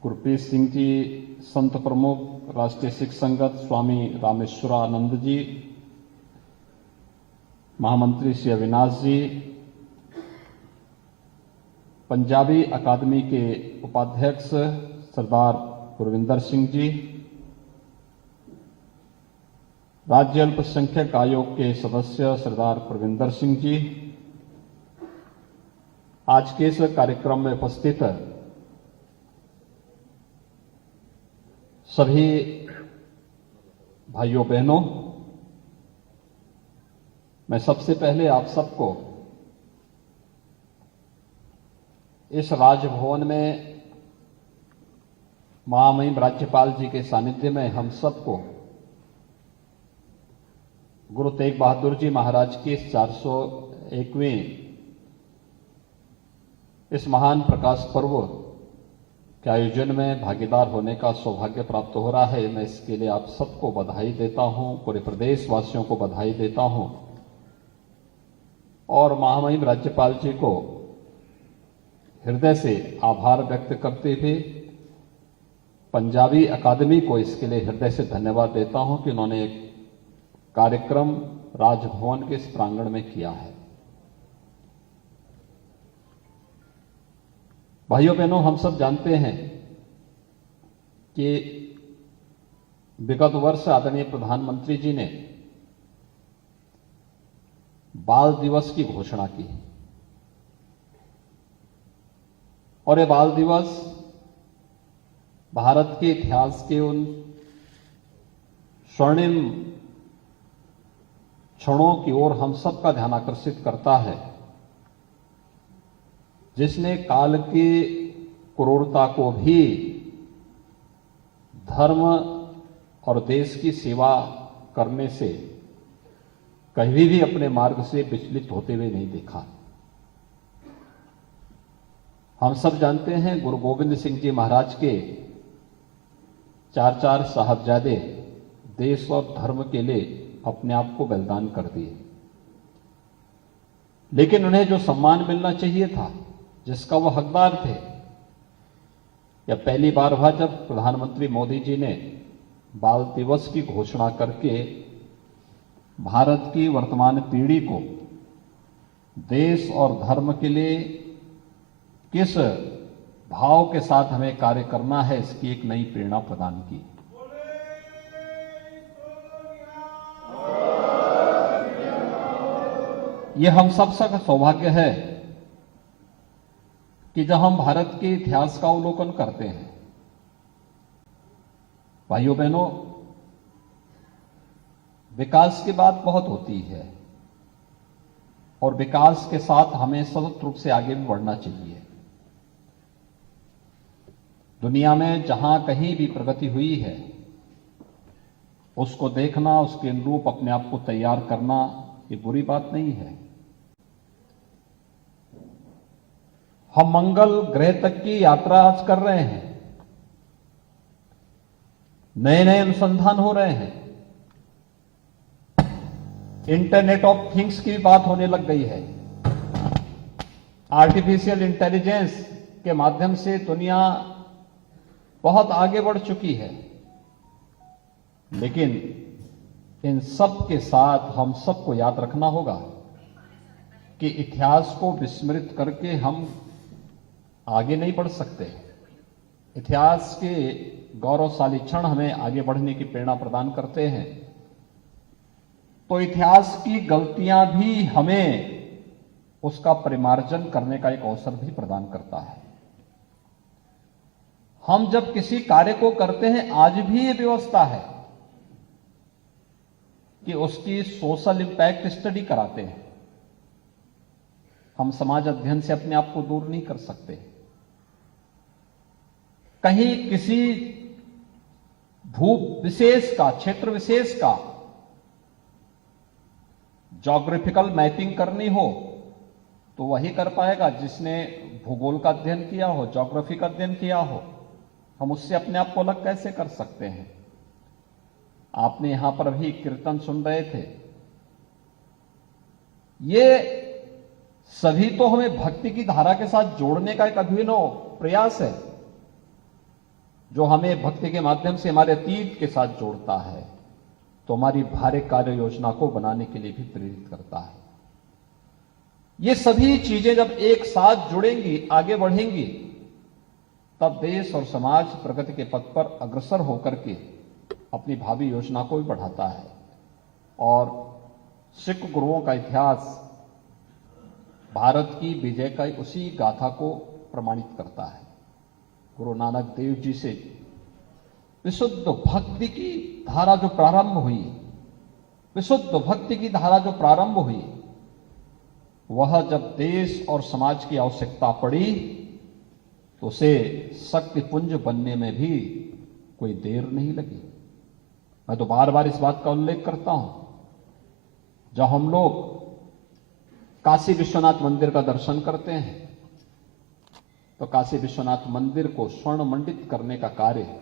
गुरप्रीत सिंह जी, संत प्रमुख राष्ट्रीय सिख संगत स्वामी रामेश्वरानंद जी, महामंत्री श्री अविनाश जी, पंजाबी अकादमी के उपाध्यक्ष सरदार गुरविंदर सिंह जी, राज्य अल्पसंख्यक आयोग के सदस्य सरदार प्रविंदर सिंह जी, आज के इस कार्यक्रम में उपस्थित सभी भाइयों बहनों, मैं सबसे पहले आप सबको इस राजभवन में महामहिम राज्यपाल जी के सानिध्य में हम सबको गुरु तेग बहादुर जी महाराज की इस 401वीं इस महान प्रकाश पर्व के आयोजन में भागीदार होने का सौभाग्य प्राप्त हो रहा है। मैं इसके लिए आप सबको बधाई देता हूं, पूरे प्रदेशवासियों को बधाई देता हूं और महामहिम राज्यपाल जी को हृदय से आभार व्यक्त करते हुए पंजाबी अकादमी को इसके लिए हृदय से धन्यवाद देता हूं कि उन्होंने एक कार्यक्रम राजभवन के इस प्रांगण में किया है। भाइयों बहनों, हम सब जानते हैं कि विगत वर्ष आदरणीय प्रधानमंत्री जी ने बाल दिवस की घोषणा की और ये बाल दिवस भारत के इतिहास के उन स्वर्णिम क्षणों की ओर हम सब का ध्यान आकर्षित करता है, जिसने काल की क्रूरता को भी धर्म और देश की सेवा करने से कभी भी अपने मार्ग से विचलित होते हुए नहीं देखा। हम सब जानते हैं गुरु गोविंद सिंह जी महाराज के 4 साहबजादे देश और धर्म के लिए अपने आप को बलिदान कर दिए, लेकिन उन्हें जो सम्मान मिलना चाहिए था, जिसका वो हकदार थे, या पहली बार हुआ जब प्रधानमंत्री मोदी जी ने बाल दिवस की घोषणा करके भारत की वर्तमान पीढ़ी को देश और धर्म के लिए किस भाव के साथ हमें कार्य करना है, इसकी एक नई प्रेरणा प्रदान की। यह हम सब का सौभाग्य है कि जब हम भारत के इतिहास का अवलोकन करते हैं, भाइयों बहनों, विकास की बात बहुत होती है और विकास के साथ हमें सतत रूप से आगे भी बढ़ना चाहिए। दुनिया में जहां कहीं भी प्रगति हुई है, उसको देखना, उसके अनुरूप अपने आप को तैयार करना, ये बुरी बात नहीं है। हम मंगल ग्रह तक की यात्रा आज कर रहे हैं, नए नए अनुसंधान हो रहे हैं, इंटरनेट ऑफ थिंग्स की बात होने लग गई है। आर्टिफिशियल इंटेलिजेंस के माध्यम से दुनिया बहुत आगे बढ़ चुकी है, लेकिन इन सब के साथ हम सबको याद रखना होगा कि इतिहास को विस्मृत करके हम आगे नहीं बढ़ सकते। इतिहास के गौरवशाली क्षण हमें आगे बढ़ने की प्रेरणा प्रदान करते हैं, तो इतिहास की गलतियां भी हमें उसका परिमार्जन करने का एक अवसर भी प्रदान करता है। हम जब किसी कार्य को करते हैं, आज भी ये व्यवस्था है कि उसकी सोशल इंपैक्ट स्टडी कराते हैं। हम समाज अध्ययन से अपने आप को दूर नहीं कर सकते। कहीं किसी भू विशेष का, क्षेत्र विशेष का ज्योग्राफिकल मैपिंग करनी हो तो वही कर पाएगा जिसने भूगोल का अध्ययन किया हो, ज्योग्राफी का अध्ययन किया हो। हम उससे अपने आप को अलग कैसे कर सकते हैं? आपने यहां पर अभी कीर्तन सुन रहे थे, ये सभी तो हमें भक्ति की धारा के साथ जोड़ने का एक अभिनव प्रयास है, जो हमें भक्ति के माध्यम से हमारे अतीत के साथ जोड़ता है, तो हमारी भारी कार्य योजना को बनाने के लिए भी प्रेरित करता है। ये सभी चीजें जब एक साथ जुड़ेंगी, आगे बढ़ेंगी, तब देश और समाज प्रगति के पथ पर अग्रसर होकर के अपनी भावी योजना को भी बढ़ाता है। और सिख गुरुओं का इतिहास भारत की विजय का उसी गाथा को प्रमाणित करता है। गुरु नानक देव जी से विशुद्ध भक्ति की धारा जो प्रारंभ हुई, विशुद्ध भक्ति की धारा जो प्रारंभ हुई, वह जब देश और समाज की आवश्यकता पड़ी तो उसे शक्ति पुंज बनने में भी कोई देर नहीं लगी। मैं तो बार बार इस बात का उल्लेख करता हूं, जब हम लोग काशी विश्वनाथ मंदिर का दर्शन करते हैं तो काशी विश्वनाथ मंदिर को स्वर्ण मंडित करने का कार्य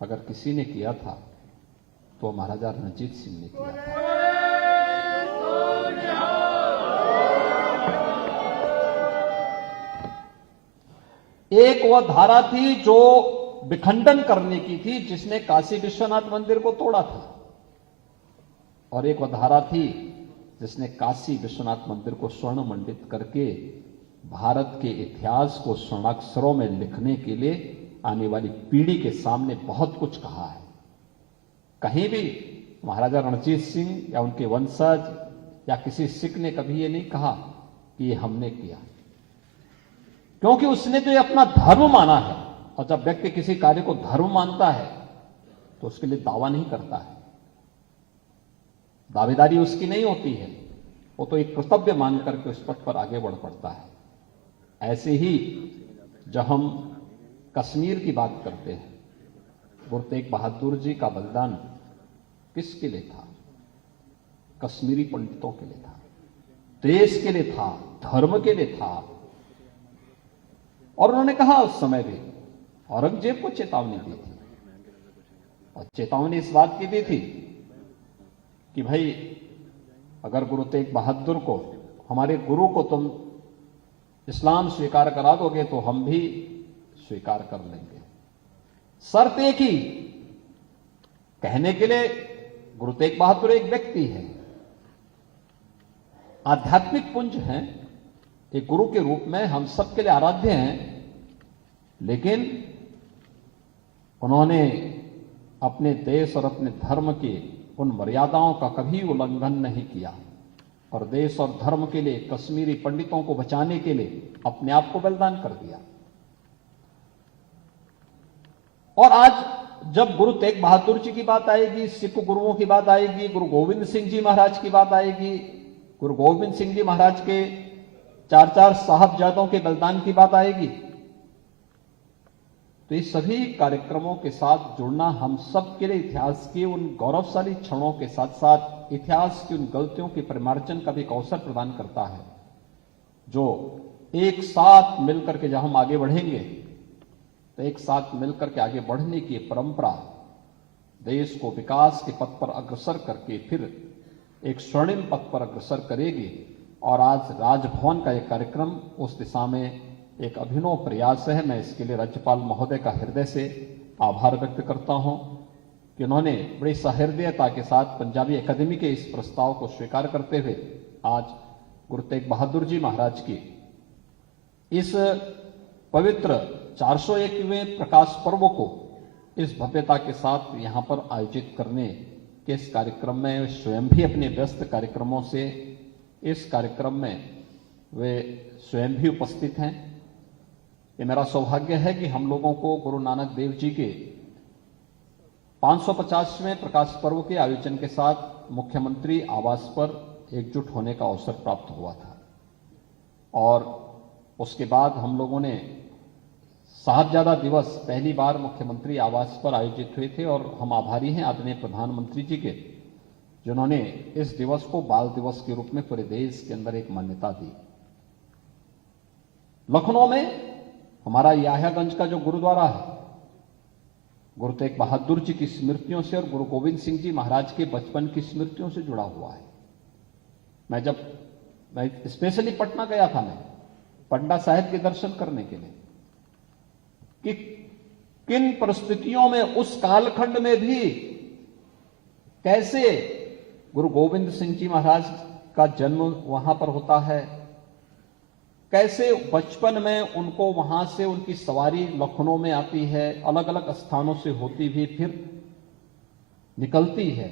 अगर किसी ने किया था तो महाराजा रणजीत सिंह ने किया था। एक वह धारा थी जो विखंडन करने की थी, जिसने काशी विश्वनाथ मंदिर को तोड़ा था, और एक वह धारा थी जिसने काशी विश्वनाथ मंदिर को स्वर्ण मंडित करके भारत के इतिहास को स्वर्णाक्षरों में लिखने के लिए आने वाली पीढ़ी के सामने बहुत कुछ कहा है। कहीं भी महाराजा रणजीत सिंह या उनके वंशज या किसी सिख ने कभी ये नहीं कहा कि ये हमने किया, क्योंकि उसने तो ये अपना धर्म माना है, और जब व्यक्ति किसी कार्य को धर्म मानता है तो उसके लिए दावा नहीं करता है, दावेदारी उसकी नहीं होती है, वो तो एक कर्तव्य मान करके उस पथ पर आगे बढ़ पड़ता है। ऐसे ही जब हम कश्मीर की बात करते हैं, गुरु तेग बहादुर जी का बलिदान किसके लिए था? कश्मीरी पंडितों के लिए था, देश के लिए था, धर्म के लिए था। और उन्होंने कहा उस समय भी, औरंगजेब को चेतावनी दी थी, और चेतावनी इस बात की दी थी कि भाई अगर गुरु तेग बहादुर को, हमारे गुरु को तुम इस्लाम स्वीकार करा दोगे तो हम भी स्वीकार कर लेंगे। शर्त एक ही, कहने के लिए गुरु तेग बहादुर एक व्यक्ति है, आध्यात्मिक पुंज हैं, एक गुरु के रूप में हम सबके लिए आराध्य हैं, लेकिन उन्होंने अपने देश और अपने धर्म की उन मर्यादाओं का कभी उल्लंघन नहीं किया, और देश और धर्म के लिए, कश्मीरी पंडितों को बचाने के लिए अपने आप को बलिदान कर दिया। और आज जब गुरु तेग बहादुर जी की बात आएगी, सिख गुरुओं की बात आएगी, गुरु गोविंद सिंह जी महाराज की बात आएगी, गुरु गोविंद सिंह जी महाराज के 4 साहबजादों के बलिदान की बात आएगी, तो इस सभी कार्यक्रमों के साथ जुड़ना हम सब के लिए इतिहास के उन गौरवशाली क्षणों के साथ साथ इतिहास की उन गलतियों के परिमार्जन का भी एक अवसर प्रदान करता है, जो एक साथ मिलकर के जब हम आगे बढ़ेंगे तो एक साथ मिलकर के आगे बढ़ने की परंपरा देश को विकास के पथ पर अग्रसर करके फिर एक स्वर्णिम पथ पर अग्रसर करेगी। और आज राजभवन का एक कार्यक्रम उस दिशा में एक अभिनव प्रयास है। मैं इसके लिए राज्यपाल महोदय का हृदय से आभार व्यक्त करता हूं कि उन्होंने बड़ी सहृदयता के साथ पंजाबी अकादमी के इस प्रस्ताव को स्वीकार करते हुए आज गुरु तेग बहादुर जी महाराज की इस पवित्र 401वें प्रकाश पर्व को इस भव्यता के साथ यहां पर आयोजित करने के इस कार्यक्रम में स्वयं भी अपने व्यस्त कार्यक्रमों से इस कार्यक्रम में वे स्वयं भी उपस्थित हैं। ये मेरा सौभाग्य है कि हम लोगों को गुरु नानक देव जी के 550वें प्रकाश पर्व के आयोजन के साथ मुख्यमंत्री आवास पर एकजुट होने का अवसर प्राप्त हुआ था, और उसके बाद हम लोगों ने साहबजादा दिवस पहली बार मुख्यमंत्री आवास पर आयोजित हुए थे, और हम आभारी हैं आदरणीय प्रधानमंत्री जी के, जिन्होंने इस दिवस को बाल दिवस के रूप में पूरे देश के अंदर एक मान्यता दी। लखनऊ में हमारा याह्यागंज का जो गुरुद्वारा है, गुरु तेग बहादुर जी की स्मृतियों से और गुरु गोविंद सिंह जी महाराज के बचपन की स्मृतियों से जुड़ा हुआ है। मैं स्पेशली पटना गया था, मैं पटना साहिब के दर्शन करने के लिए, कि किन परिस्थितियों में उस कालखंड में भी कैसे गुरु गोविंद सिंह जी महाराज का जन्म वहां पर होता है, कैसे बचपन में उनको वहां से उनकी सवारी लखनऊ में आती है, अलग अलग स्थानों से होती भी फिर निकलती है,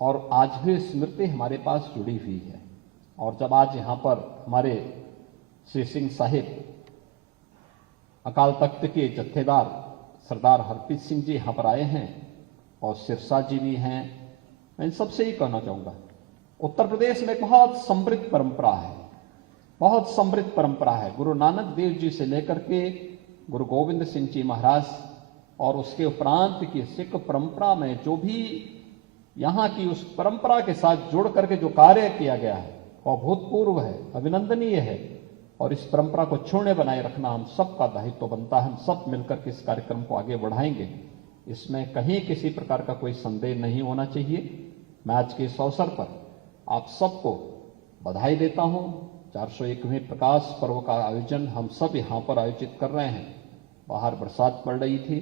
और आज भी स्मृति हमारे पास जुड़ी हुई है। और जब आज यहां पर हमारे श्री सिंह साहिब अकाल तख्त के जत्थेदार सरदार हरप्रीत सिंह जी यहां पर आए हैं, और सिरसा जी भी हैं, मैं इन सबसे ही कहना चाहूंगा, उत्तर प्रदेश में बहुत समृद्ध परंपरा है, बहुत समृद्ध परंपरा है। गुरु नानक देव जी से लेकर के गुरु गोविंद सिंह जी महाराज और उसके उपरांत की सिख परंपरा में जो भी यहां की उस परंपरा के साथ जुड़ करके जो कार्य किया गया है वह अभूतपूर्व है, अभिनंदनीय है, और इस परंपरा को छूने बनाए रखना हम सबका दायित्व बनता है। हम सब मिलकर के इस कार्यक्रम को आगे बढ़ाएंगे, इसमें कहीं किसी प्रकार का कोई संदेह नहीं होना चाहिए। मैं आज के इस अवसर पर आप सबको बधाई देता हूं, 401वें प्रकाश पर्व का आयोजन हम सब यहाँ पर आयोजित कर रहे हैं। बाहर बरसात पड़ रही थी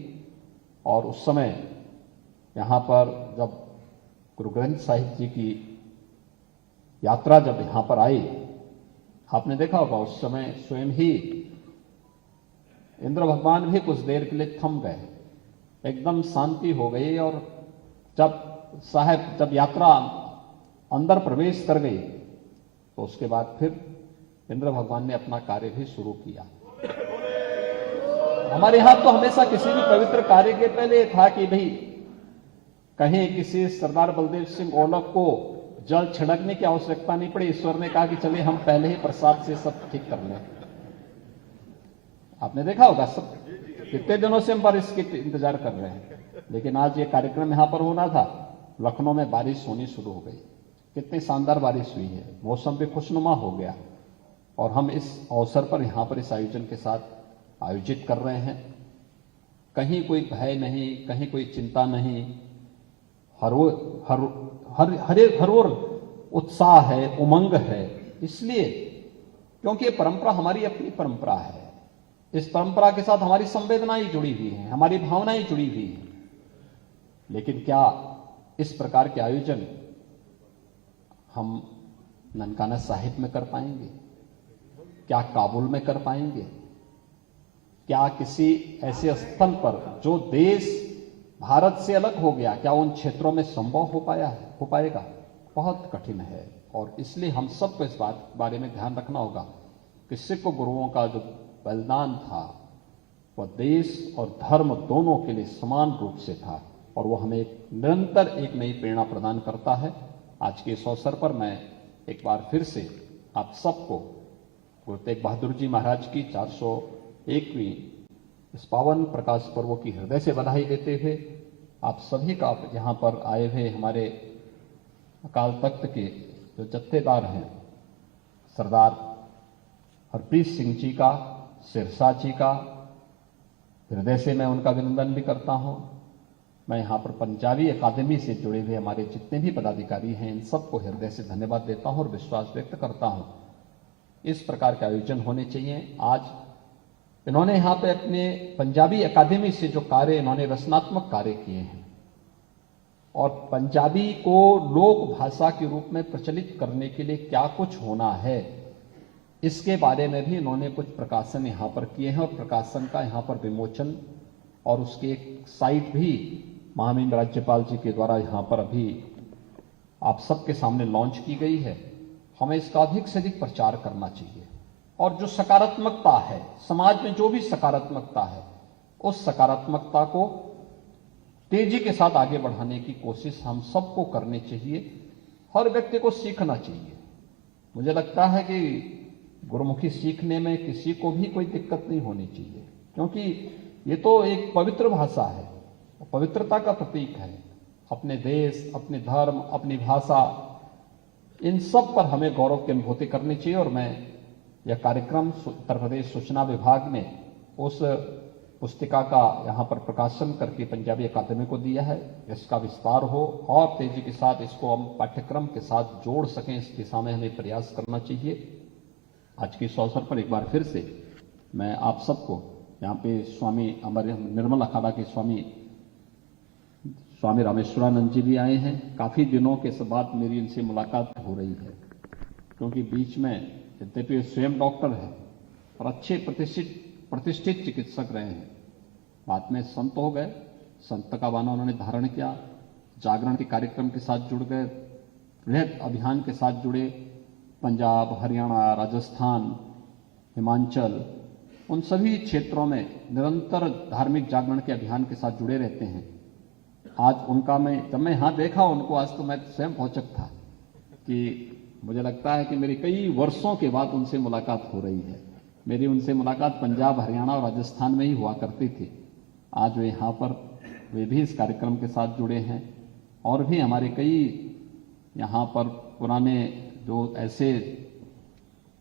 और उस समय यहाँ पर जब गुरु ग्रंथ साहिब जी की यात्रा जब यहाँ पर आई, आपने देखा होगा उस समय स्वयं ही इंद्र भगवान भी कुछ देर के लिए थम गए, एकदम शांति हो गई। और जब यात्रा अंदर प्रवेश कर गई तो उसके बाद फिर इंद्र भगवान ने अपना कार्य भी शुरू किया। हमारे यहां तो हमेशा किसी भी पवित्र कार्य के पहले था कि भाई कहीं किसी सरदार बलदेव सिंह ओलख को जल छिड़कने की आवश्यकता नहीं पड़ी। ईश्वर ने कहा कि चलिए हम पहले ही प्रसाद से सब ठीक कर लें। आपने देखा होगा सब कितने दिनों से हम बारिश के इंतजार कर रहे हैं, लेकिन आज ये कार्यक्रम यहां पर होना था। लखनऊ में बारिश होनी शुरू हो गई, कितनी शानदार बारिश हुई है, मौसम भी खुशनुमा हो गया और हम इस अवसर पर यहां पर इस आयोजन के साथ आयोजित कर रहे हैं। कहीं कोई भय नहीं, कहीं कोई चिंता नहीं, हर ओर उत्साह है, उमंग है। इसलिए क्योंकि ये परंपरा हमारी अपनी परंपरा है। इस परंपरा के साथ हमारी संवेदनाएं जुड़ी हुई हैं, हमारी भावनाएं जुड़ी हुई हैं। लेकिन क्या इस प्रकार के आयोजन हम ननकाना साहिब में कर पाएंगे? क्या काबुल में कर पाएंगे? क्या किसी ऐसे स्थल पर जो देश भारत से अलग हो गया, क्या उन क्षेत्रों में संभव हो पाएगा? बहुत कठिन है। और इसलिए हम सबको इस बारे में ध्यान रखना होगा कि सिख गुरुओं का जो बलिदान था वह देश और धर्म दोनों के लिए समान रूप से था और वह हमें निरंतर एक नई प्रेरणा प्रदान करता है। आज के इस अवसर पर मैं एक बार फिर से आप सबको गुरु तेग बहादुर जी महाराज की 401वीं इस पावन प्रकाश पर्व की हृदय से बधाई देते हुए आप सभी का यहाँ पर आए हुए हमारे अकाल तख्त के जो जत्थेदार हैं सरदार हरप्रीत सिंह जी का, सिरसा जी का हृदय से मैं उनका अभिनंदन भी करता हूं। मैं यहाँ पर पंजाबी अकादमी से जुड़े हुए हमारे जितने भी पदाधिकारी हैं इन सबको हृदय से धन्यवाद देता हूं और विश्वास व्यक्त करता हूं इस प्रकार के आयोजन होने चाहिए। आज इन्होंने यहाँ पे अपने पंजाबी अकादमी से जो कार्य इन्होंने रचनात्मक कार्य किए हैं और पंजाबी को लोक भाषा के रूप में प्रचलित करने के लिए क्या कुछ होना है इसके बारे में भी इन्होंने कुछ प्रकाशन यहाँ पर किए हैं और प्रकाशन का यहाँ पर विमोचन और उसकी एक साइट भी महामहिम राज्यपाल जी के द्वारा यहाँ पर अभी आप सबके सामने लॉन्च की गई है। हमें इसका अधिक से अधिक प्रचार करना चाहिए और जो सकारात्मकता है समाज में, जो भी सकारात्मकता है उस सकारात्मकता को तेजी के साथ आगे बढ़ाने की कोशिश हम सबको करनी चाहिए। हर व्यक्ति को सीखना चाहिए। मुझे लगता है कि गुरुमुखी सीखने में किसी को भी कोई दिक्कत नहीं होनी चाहिए, क्योंकि ये तो एक पवित्र भाषा है, पवित्रता का प्रतीक है। अपने देश, अपने धर्म, अपनी भाषा, इन सब पर हमें गौरव की अनुभूति करनी चाहिए। और मैं यह कार्यक्रम उत्तर प्रदेश सूचना विभाग ने उस पुस्तिका का यहाँ पर प्रकाशन करके पंजाबी अकादमी को दिया है। इसका विस्तार हो और तेजी के साथ इसको हम पाठ्यक्रम के साथ जोड़ सकें, इस दिशा में हमें प्रयास करना चाहिए। आज के इस अवसर पर एक बार फिर से मैं आप सबको यहाँ पे स्वामी हमारे निर्मल अखाड़ा के स्वामी रामेश्वरानंद जी भी आए हैं। काफ़ी दिनों के बाद मेरी इनसे मुलाकात हो रही है, क्योंकि बीच में यद्यपि स्वयं डॉक्टर है और अच्छे प्रतिष्ठित चिकित्सक रहे हैं, बाद में संत हो गए। संत का बाना उन्होंने धारण किया, जागरण के कार्यक्रम के साथ जुड़ गए, वृहद अभियान के साथ जुड़े। पंजाब, हरियाणा, राजस्थान, हिमाचल, उन सभी क्षेत्रों में निरंतर धार्मिक जागरण के अभियान के साथ जुड़े रहते हैं। आज उनका जब मैं यहाँ देखा उनको, आज तो मैं स्वयं भौचक था कि मुझे लगता है कि मेरी कई वर्षों के बाद उनसे मुलाकात हो रही है। मेरी उनसे मुलाकात पंजाब, हरियाणा और राजस्थान में ही हुआ करती थी। आज वे यहाँ पर वे भी इस कार्यक्रम के साथ जुड़े हैं और भी हमारे कई यहाँ पर पुराने जो ऐसे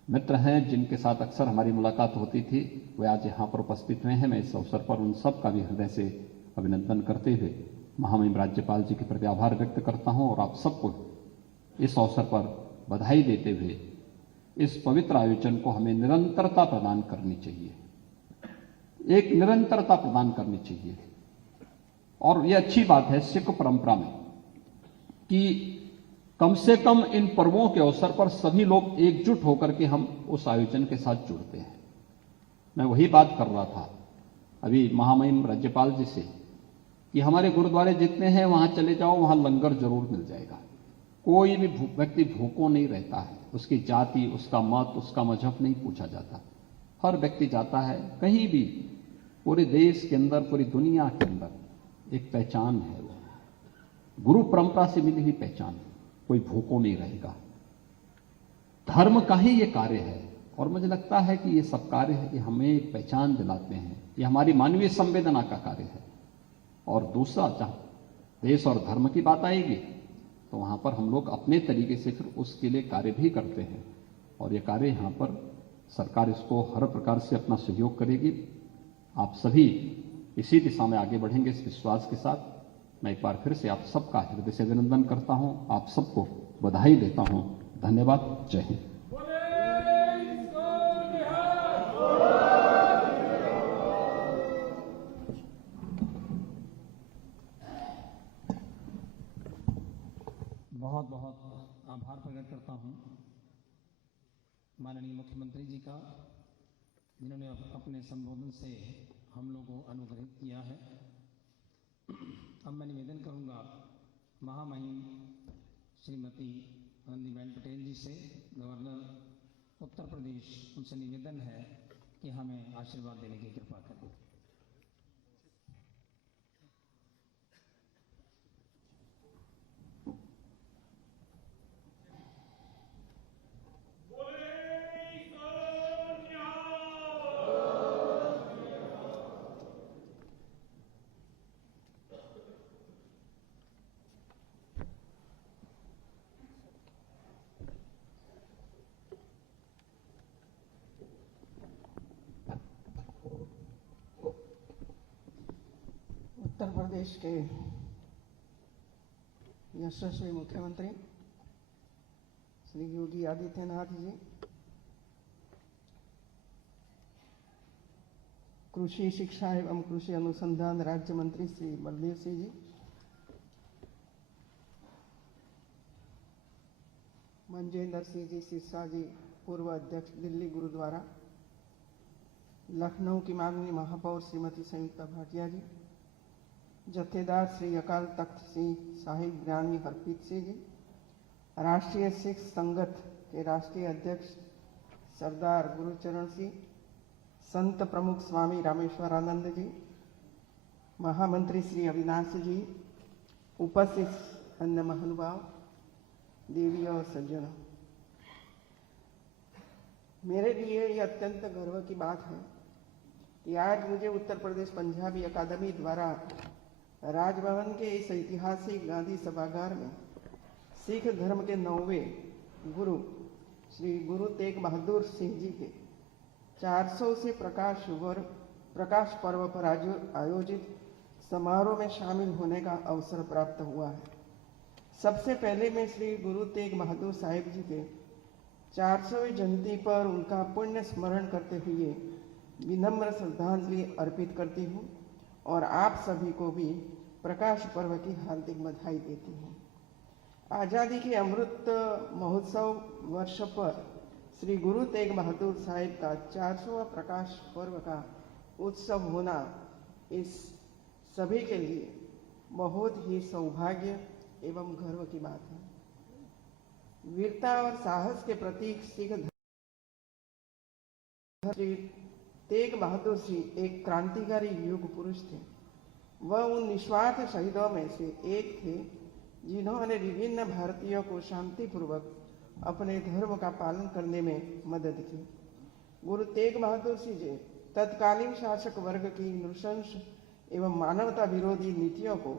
मित्र हैं जिनके साथ अक्सर हमारी मुलाकात होती थी, वे आज यहाँ पर उपस्थित हुए हैं। मैं इस अवसर पर उन सब का भी हृदय से अभिनंदन करते हुए महामहिम राज्यपाल जी के प्रति आभार व्यक्त करता हूँ और आप सबको इस अवसर पर बधाई देते हुए इस पवित्र आयोजन को हमें निरंतरता प्रदान करनी चाहिए, एक निरंतरता प्रदान करनी चाहिए। और यह अच्छी बात है सिख परंपरा में कि कम से कम इन पर्वों के अवसर पर सभी लोग एकजुट होकर के हम उस आयोजन के साथ जुड़ते हैं। मैं वही बात कर रहा था अभी महामहिम राज्यपाल जी से कि हमारे गुरुद्वारे जितने हैं वहां चले जाओ, वहां लंगर जरूर मिल जाएगा। कोई भी व्यक्ति भूखों नहीं रहता है, उसकी जाति, उसका मत, उसका मजहब नहीं पूछा जाता। हर व्यक्ति जाता है कहीं भी, पूरे देश के अंदर, पूरी दुनिया के अंदर एक पहचान है, वो गुरु परंपरा से मिली हुई पहचान है। कोई भूखों नहीं रहेगा। धर्म का ही ये कार्य है और मुझे लगता है कि ये सब कार्य है, ये हमें एक पहचान दिलाते हैं, ये हमारी मानवीय संवेदना का कार्य है। और दूसरा, जहां देश और धर्म की बात आएगी तो वहां पर हम लोग अपने तरीके से फिर उसके लिए कार्य भी करते हैं और ये कार्य यहाँ पर सरकार इसको हर प्रकार से अपना सहयोग करेगी। आप सभी इसी दिशा में आगे बढ़ेंगे इस विश्वास के साथ। मैं एक बार फिर से आप सबका हृदय से अभिनंदन करता हूं, आप सबको बधाई देता हूं। धन्यवाद। जय हिंद। बहुत बहुत आभार प्रकट करता हूं माननीय मुख्यमंत्री जी का, जिन्होंने अपने संबोधन से हम लोगों को अनुग्रहित किया है। अब मैं निवेदन करूंगा महामहिम श्रीमती आनंदीबेन पटेल जी से, गवर्नर उत्तर प्रदेश, उनसे निवेदन है कि हमें आशीर्वाद देने की कृपा करें। उत्तर प्रदेश के यशस्वी मुख्यमंत्री श्री योगी आदित्यनाथ जी, कृषि शिक्षा एवं कृषि अनुसंधान राज्य मंत्री श्री बलदेव सिंह जी, मंजेंद्र सिंह जी सिरसा जी, पूर्व अध्यक्ष दिल्ली गुरुद्वारा, लखनऊ की माननीय महापौर श्रीमती संयुक्ता भाटिया जी, जत्थेदार श्री अकाल तख्त सिंह साहिब ज्ञानी हरप्रीत सिंह जी, राष्ट्रीय सिख संगत के राष्ट्रीय अध्यक्ष सरदार गुरुचरण सिंह, संत प्रमुख स्वामी रामेश्वरानंद जी, महामंत्री श्री अविनाश जी, उपस्थित अन्य महानुभाव, देवी और सज्जनों, मेरे लिए ये अत्यंत गर्व की बात है कि आज मुझे उत्तर प्रदेश पंजाबी अकादमी द्वारा राजभवन के इस ऐतिहासिक गांधी सभागार में सिख धर्म के 9वें गुरु श्री गुरु तेग बहादुर सिंह जी के 400 से प्रकाश पर्व पर आयोजित समारोह में शामिल होने का अवसर प्राप्त हुआ है। सबसे पहले मैं श्री गुरु तेग बहादुर साहिब जी के 400वीं जयंती पर उनका पुण्य स्मरण करते हुए विनम्र श्रद्धांजलि अर्पित करती हूँ और आप सभी को भी प्रकाश पर्व की हार्दिक बधाई देती हूँ। आज़ादी के अमृत महोत्सव वर्ष पर श्री गुरु तेग बहादुर साहिब का 400वां प्रकाश पर्व का उत्सव होना इस सभी के लिए बहुत ही सौभाग्य एवं गर्व की बात है। वीरता और साहस के प्रतीक सिख श्री तेग बहादुर सिंह एक क्रांतिकारी युग पुरुष थे। वह उन निस्वार्थ शहीदों में से एक थे जिन्होंने विभिन्न भारतीयों को शांतिपूर्वक अपने धर्म का पालन करने में मदद की। गुरु तेग बहादुर सिंह जी तत्कालीन शासक वर्ग की नृशंस एवं मानवता विरोधी नीतियों को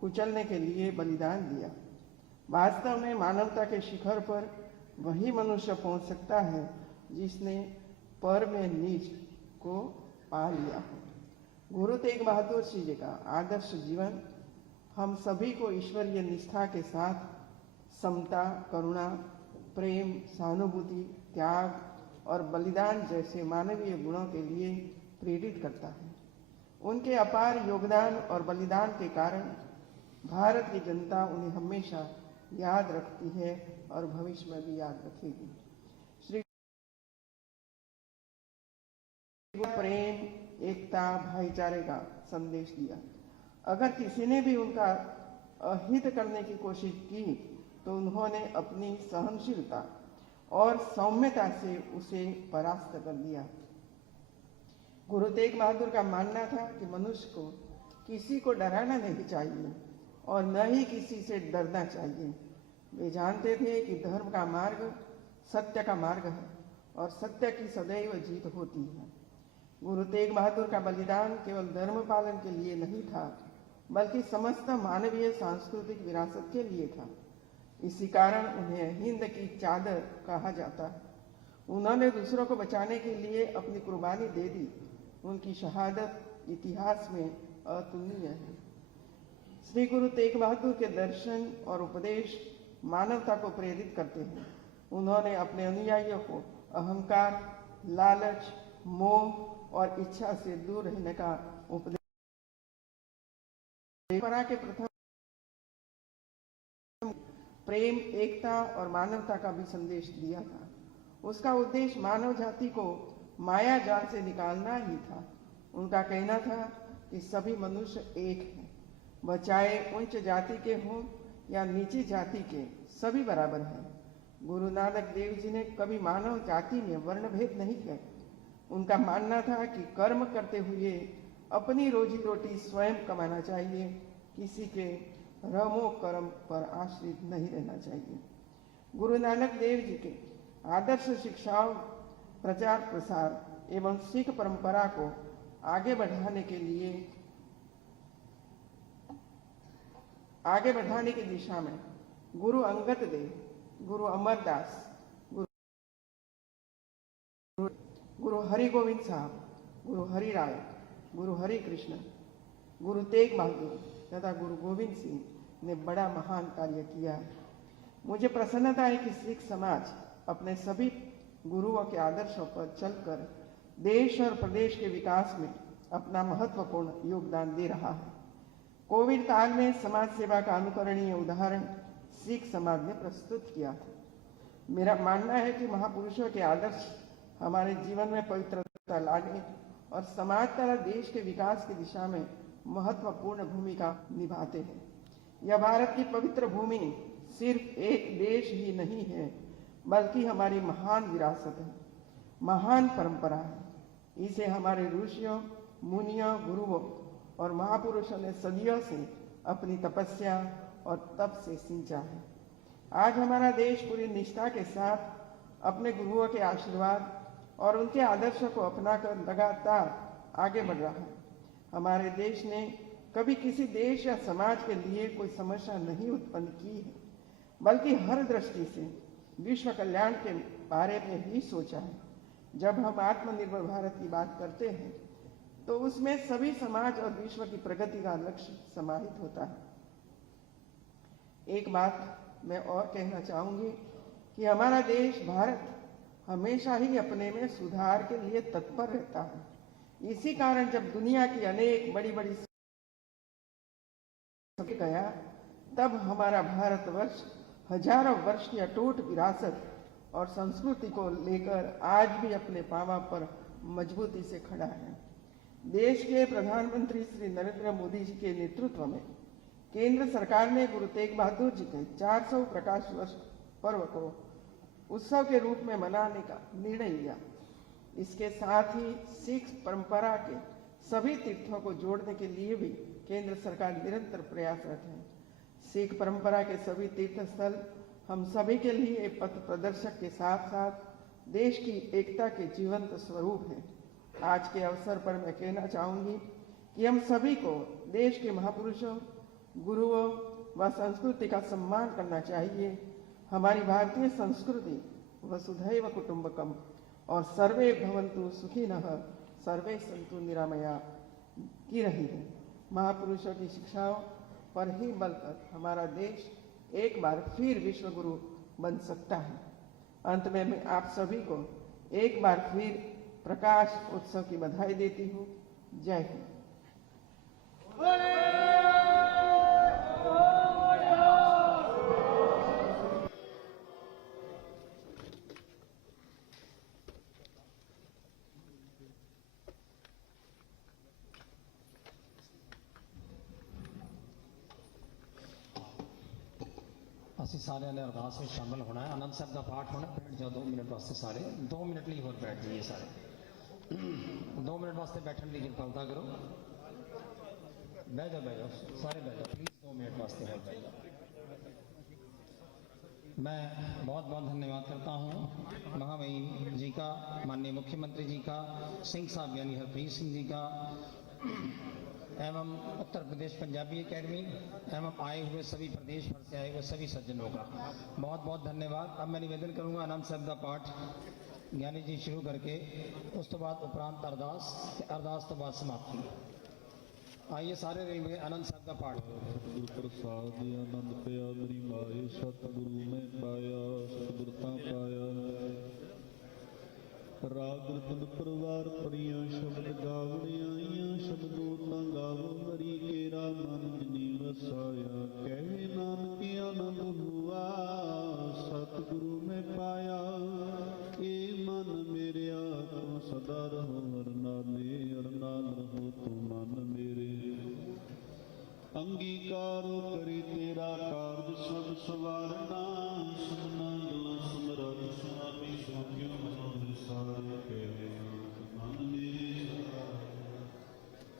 कुचलने के लिए बलिदान दिया। वास्तव में मानवता के शिखर पर वही मनुष्य पहुंच सकता है जिसने पर में नीच को पा लिया हो। गुरु तेग बहादुर सिंह जी का आदर्श जीवन हम सभी को ईश्वरीय निष्ठा के साथ समता, करुणा, प्रेम, सहानुभूति, त्याग और बलिदान जैसे मानवीय गुणों के लिए प्रेरित करता है। उनके अपार योगदान और बलिदान के कारण भारत की जनता उन्हें हमेशा याद रखती है और भविष्य में भी याद रखेगी। श्री प्रेम, एकता, भाईचारे का संदेश दिया। अगर किसी ने भी उनका अहित करने की कोशिश की तो उन्होंने अपनी सहनशीलता और सौम्यता से उसे परास्त कर दिया। गुरु तेग बहादुर का मानना था कि मनुष्य को किसी को डराना नहीं चाहिए और न ही किसी से डरना चाहिए। वे जानते थे कि धर्म का मार्ग सत्य का मार्ग है और सत्य की सदैव जीत होती है। गुरु तेग बहादुर का बलिदान केवल धर्म पालन के लिए नहीं था, बल्कि समस्त मानवीय सांस्कृतिक विरासत के लिए था। इसी कारण उन्हें हिंद की चादर कहा जाता है। उन्होंने दूसरों को बचाने के लिए अपनी कुर्बानी दे दी। उनकी शहादत इतिहास में अतुलनीय है। श्री गुरु तेग बहादुर के दर्शन और उपदेश मानवता को प्रेरित करते हैं। उन्होंने अपने अनुयायियों को अहंकार, लालच, मोह और इच्छा से दूर रहने का उपदेश परंपरा के प्रथम प्रेम, एकता और मानवता का भी संदेश दिया था। उसका उद्देश्य मानव जाति को माया जाल से निकालना ही था। उनका कहना था कि सभी मनुष्य एक हैं, वह चाहे उच्च जाति के हों या नीची जाति के, सभी बराबर हैं। गुरु नानक देव जी ने कभी मानव जाति में वर्ण भेद नहीं किया। उनका मानना था कि कर्म करते हुए अपनी रोजी रोटी स्वयं कमाना चाहिए, किसी के रमो कर्म पर आश्रित नहीं रहना चाहिए। गुरु नानक देव जी के आदर्श शिक्षाओं, प्रचार प्रसार एवं सिख परंपरा को आगे बढ़ाने की दिशा में गुरु अंगद देव, गुरु अमरदास, गुरु हरि गोविंद साहब, गुरु हरि राय, गुरु हरि कृष्ण, गुरु तेग बहादुर तथा गुरु गोविंद सिंह ने बड़ा महान कार्य किया। मुझे प्रसन्नता है कि सिख समाज अपने सभी गुरुओं के आदर्शों पर चलकर देश और प्रदेश के विकास में अपना महत्वपूर्ण योगदान दे रहा है। कोविड काल में समाज सेवा का अनुकरणीय उदाहरण सिख समाज ने प्रस्तुत किया था। मेरा मानना है कि महापुरुषों के आदर्श हमारे जीवन में पवित्रता लाने और समाज तथा देश के विकास की दिशा में महत्वपूर्ण भूमिका निभाते हैं। यह भारत की पवित्र भूमि सिर्फ एक देश ही नहीं है, बल्कि हमारी महान विरासत है, महान परंपरा है। इसे हमारे ऋषियों, मुनियों, गुरुओं और महापुरुषों ने सदियों से अपनी तपस्या और तप से सींचा है। आज हमारा देश पूरी निष्ठा के साथ अपने गुरुओं के आशीर्वाद और उनके आदर्शों को अपनाकर लगातार आगे बढ़ रहा है। हमारे देश ने कभी किसी देश या समाज के लिए कोई समस्या नहीं उत्पन्न की है, बल्कि हर दृष्टि से विश्व कल्याण के बारे में ही सोचा है। जब हम आत्मनिर्भर भारत की बात करते हैं तो उसमें सभी समाज और विश्व की प्रगति का लक्ष्य समाहित होता है। एक बात मैं और कहना चाहूंगी कि हमारा देश भारत हमेशा ही अपने में सुधार के लिए तत्पर रहता है। इसी कारण जब दुनिया की अनेक बड़ी बड़ी गया, तब हमारा भारतवर्ष हजारों वर्ष की अटूट विरासत और संस्कृति को लेकर आज भी अपने पांवों पर मजबूती से खड़ा है। देश के प्रधानमंत्री श्री नरेंद्र मोदी जी के नेतृत्व में केंद्र सरकार ने गुरु तेग बहादुर जी के 400 प्रकाश वर्ष पर्व को उत्सव के रूप में मनाने का निर्णय लिया। इसके साथ ही सिख परंपरा के सभी तीर्थों को जोड़ने के लिए भी केंद्र सरकार निरंतर प्रयासरत है। सिख परंपरा के सभी तीर्थ स्थल हम सभी के लिए पथ प्रदर्शक के साथ साथ देश की एकता के जीवंत स्वरूप हैं। आज के अवसर पर मैं कहना चाहूंगी कि हम सभी को देश के महापुरुषों, गुरुओं व संस्कृति का सम्मान करना चाहिए। हमारी भारतीय संस्कृति वसुधैव कुटुंबकम और सर्वे भवन्तु सुखिनः सर्वे सन्तु निरामया की रही है। महापुरुषों की शिक्षाओं पर ही बलकर हमारा देश एक बार फिर विश्व गुरु बन सकता है। अंत में मैं आप सभी को एक बार फिर प्रकाश उत्सव की बधाई देती हूँ। जय हिंद। ਅਸੀਂ ਸਾਰਿਆਂ ਨੇ ਅਰਦਾਸ ਵਿੱਚ ਸ਼ਾਮਲ ਹੋਣਾ ਹੈ। ਆਨੰਦ ਸਾਹਿਬ ਦਾ ਪਾਠ ਹੋਣਾ। ਬੈਠ ਜਾਓ 2 ਮਿੰਟ ਵਾਸਤੇ ਸਾਰੇ, 2 ਮਿੰਟ ਲਈ ਹੋਰ ਬੈਠ ਜਾਈਏ ਸਾਰੇ। 2 ਮਿੰਟ ਵਾਸਤੇ ਬੈਠਣ ਦੀ ਕਿਰਪਾਲਤਾ ਕਰੋ। ਬਹਿ ਜਾਓ ਸਾਰੇ ਬਹਿ ਜਾਓ प्लीज़, 2 मिनट वास्ते ਹੋਰ ਬਹਿ जाओ। मैं बहुत बहुत धन्यवाद करता हूँ महामहिम जी का, माननीय मुख्यमंत्री जी का, सिंह साहब यानी हरप्रीत सिंह जी का, एवं उत्तर प्रदेश पंजाबी एकेडमी एवं आए हुए सभी प्रदेश भर से आए हुए सभी सज्जनों का बहुत बहुत धन्यवाद। अब मैं निवेदन करूँगा आनंद साहब का पाठ ज्ञानी जी शुरू करके उस तो बाद उपरांत अरदास तो बाद समाप्ति। आइए सारे रेलवे आनंद साहब का पाठ। सतगुर प्रसाद आनंद पिया मेरी माए, सतगुरु में पाया सतगुरता पाया। राग रतन परवार परियां शब्द गावने आईयां, शब्दों ता गावो मरी केरा मन जिनी वसाया। कहे नानक आनंद हुआ सतगुरु में पाया। ए मन मेरिया तू सदा रहो हरनाले, हरनाल रहो तू मन मेरे। अंगीकारो करे तेरा कारज सब सवारना, सदना गला समरथ स्वामी सोग्यो मनोहर सारे कहे मन मेरे।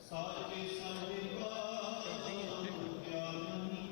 साचे साचे ज्ञानी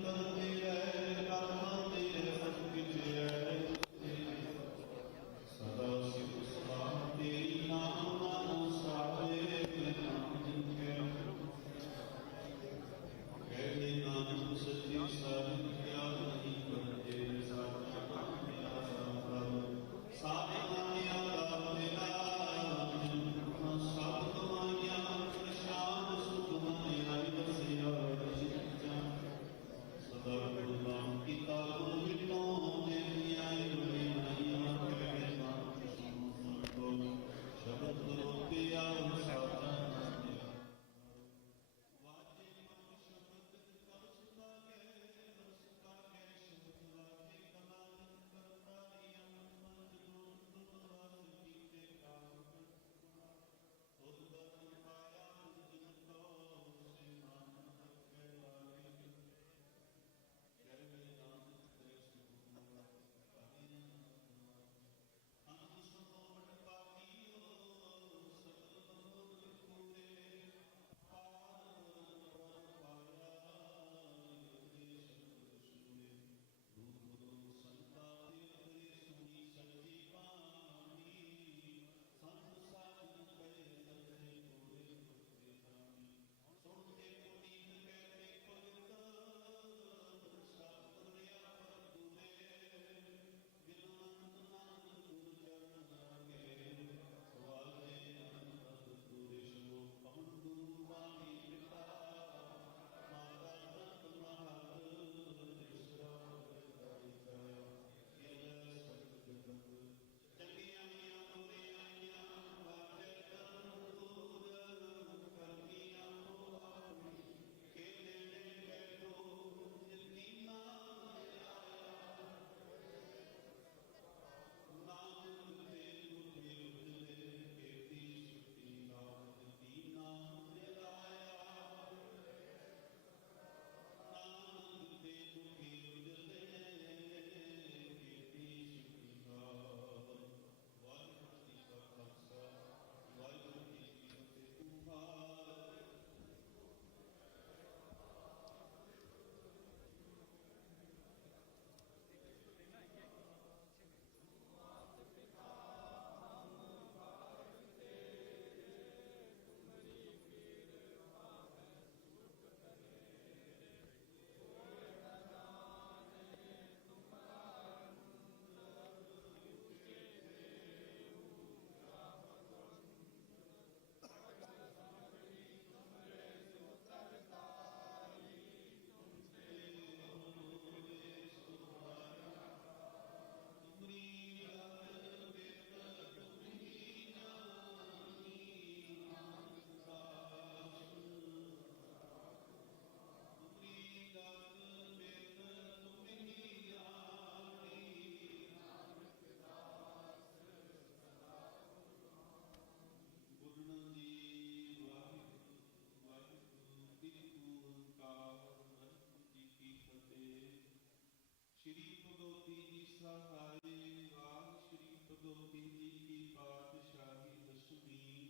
सहाय वाह श्री भगवती जी की पातशाही दसवीं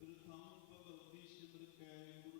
प्रथम भगवती सिमर कै गुरु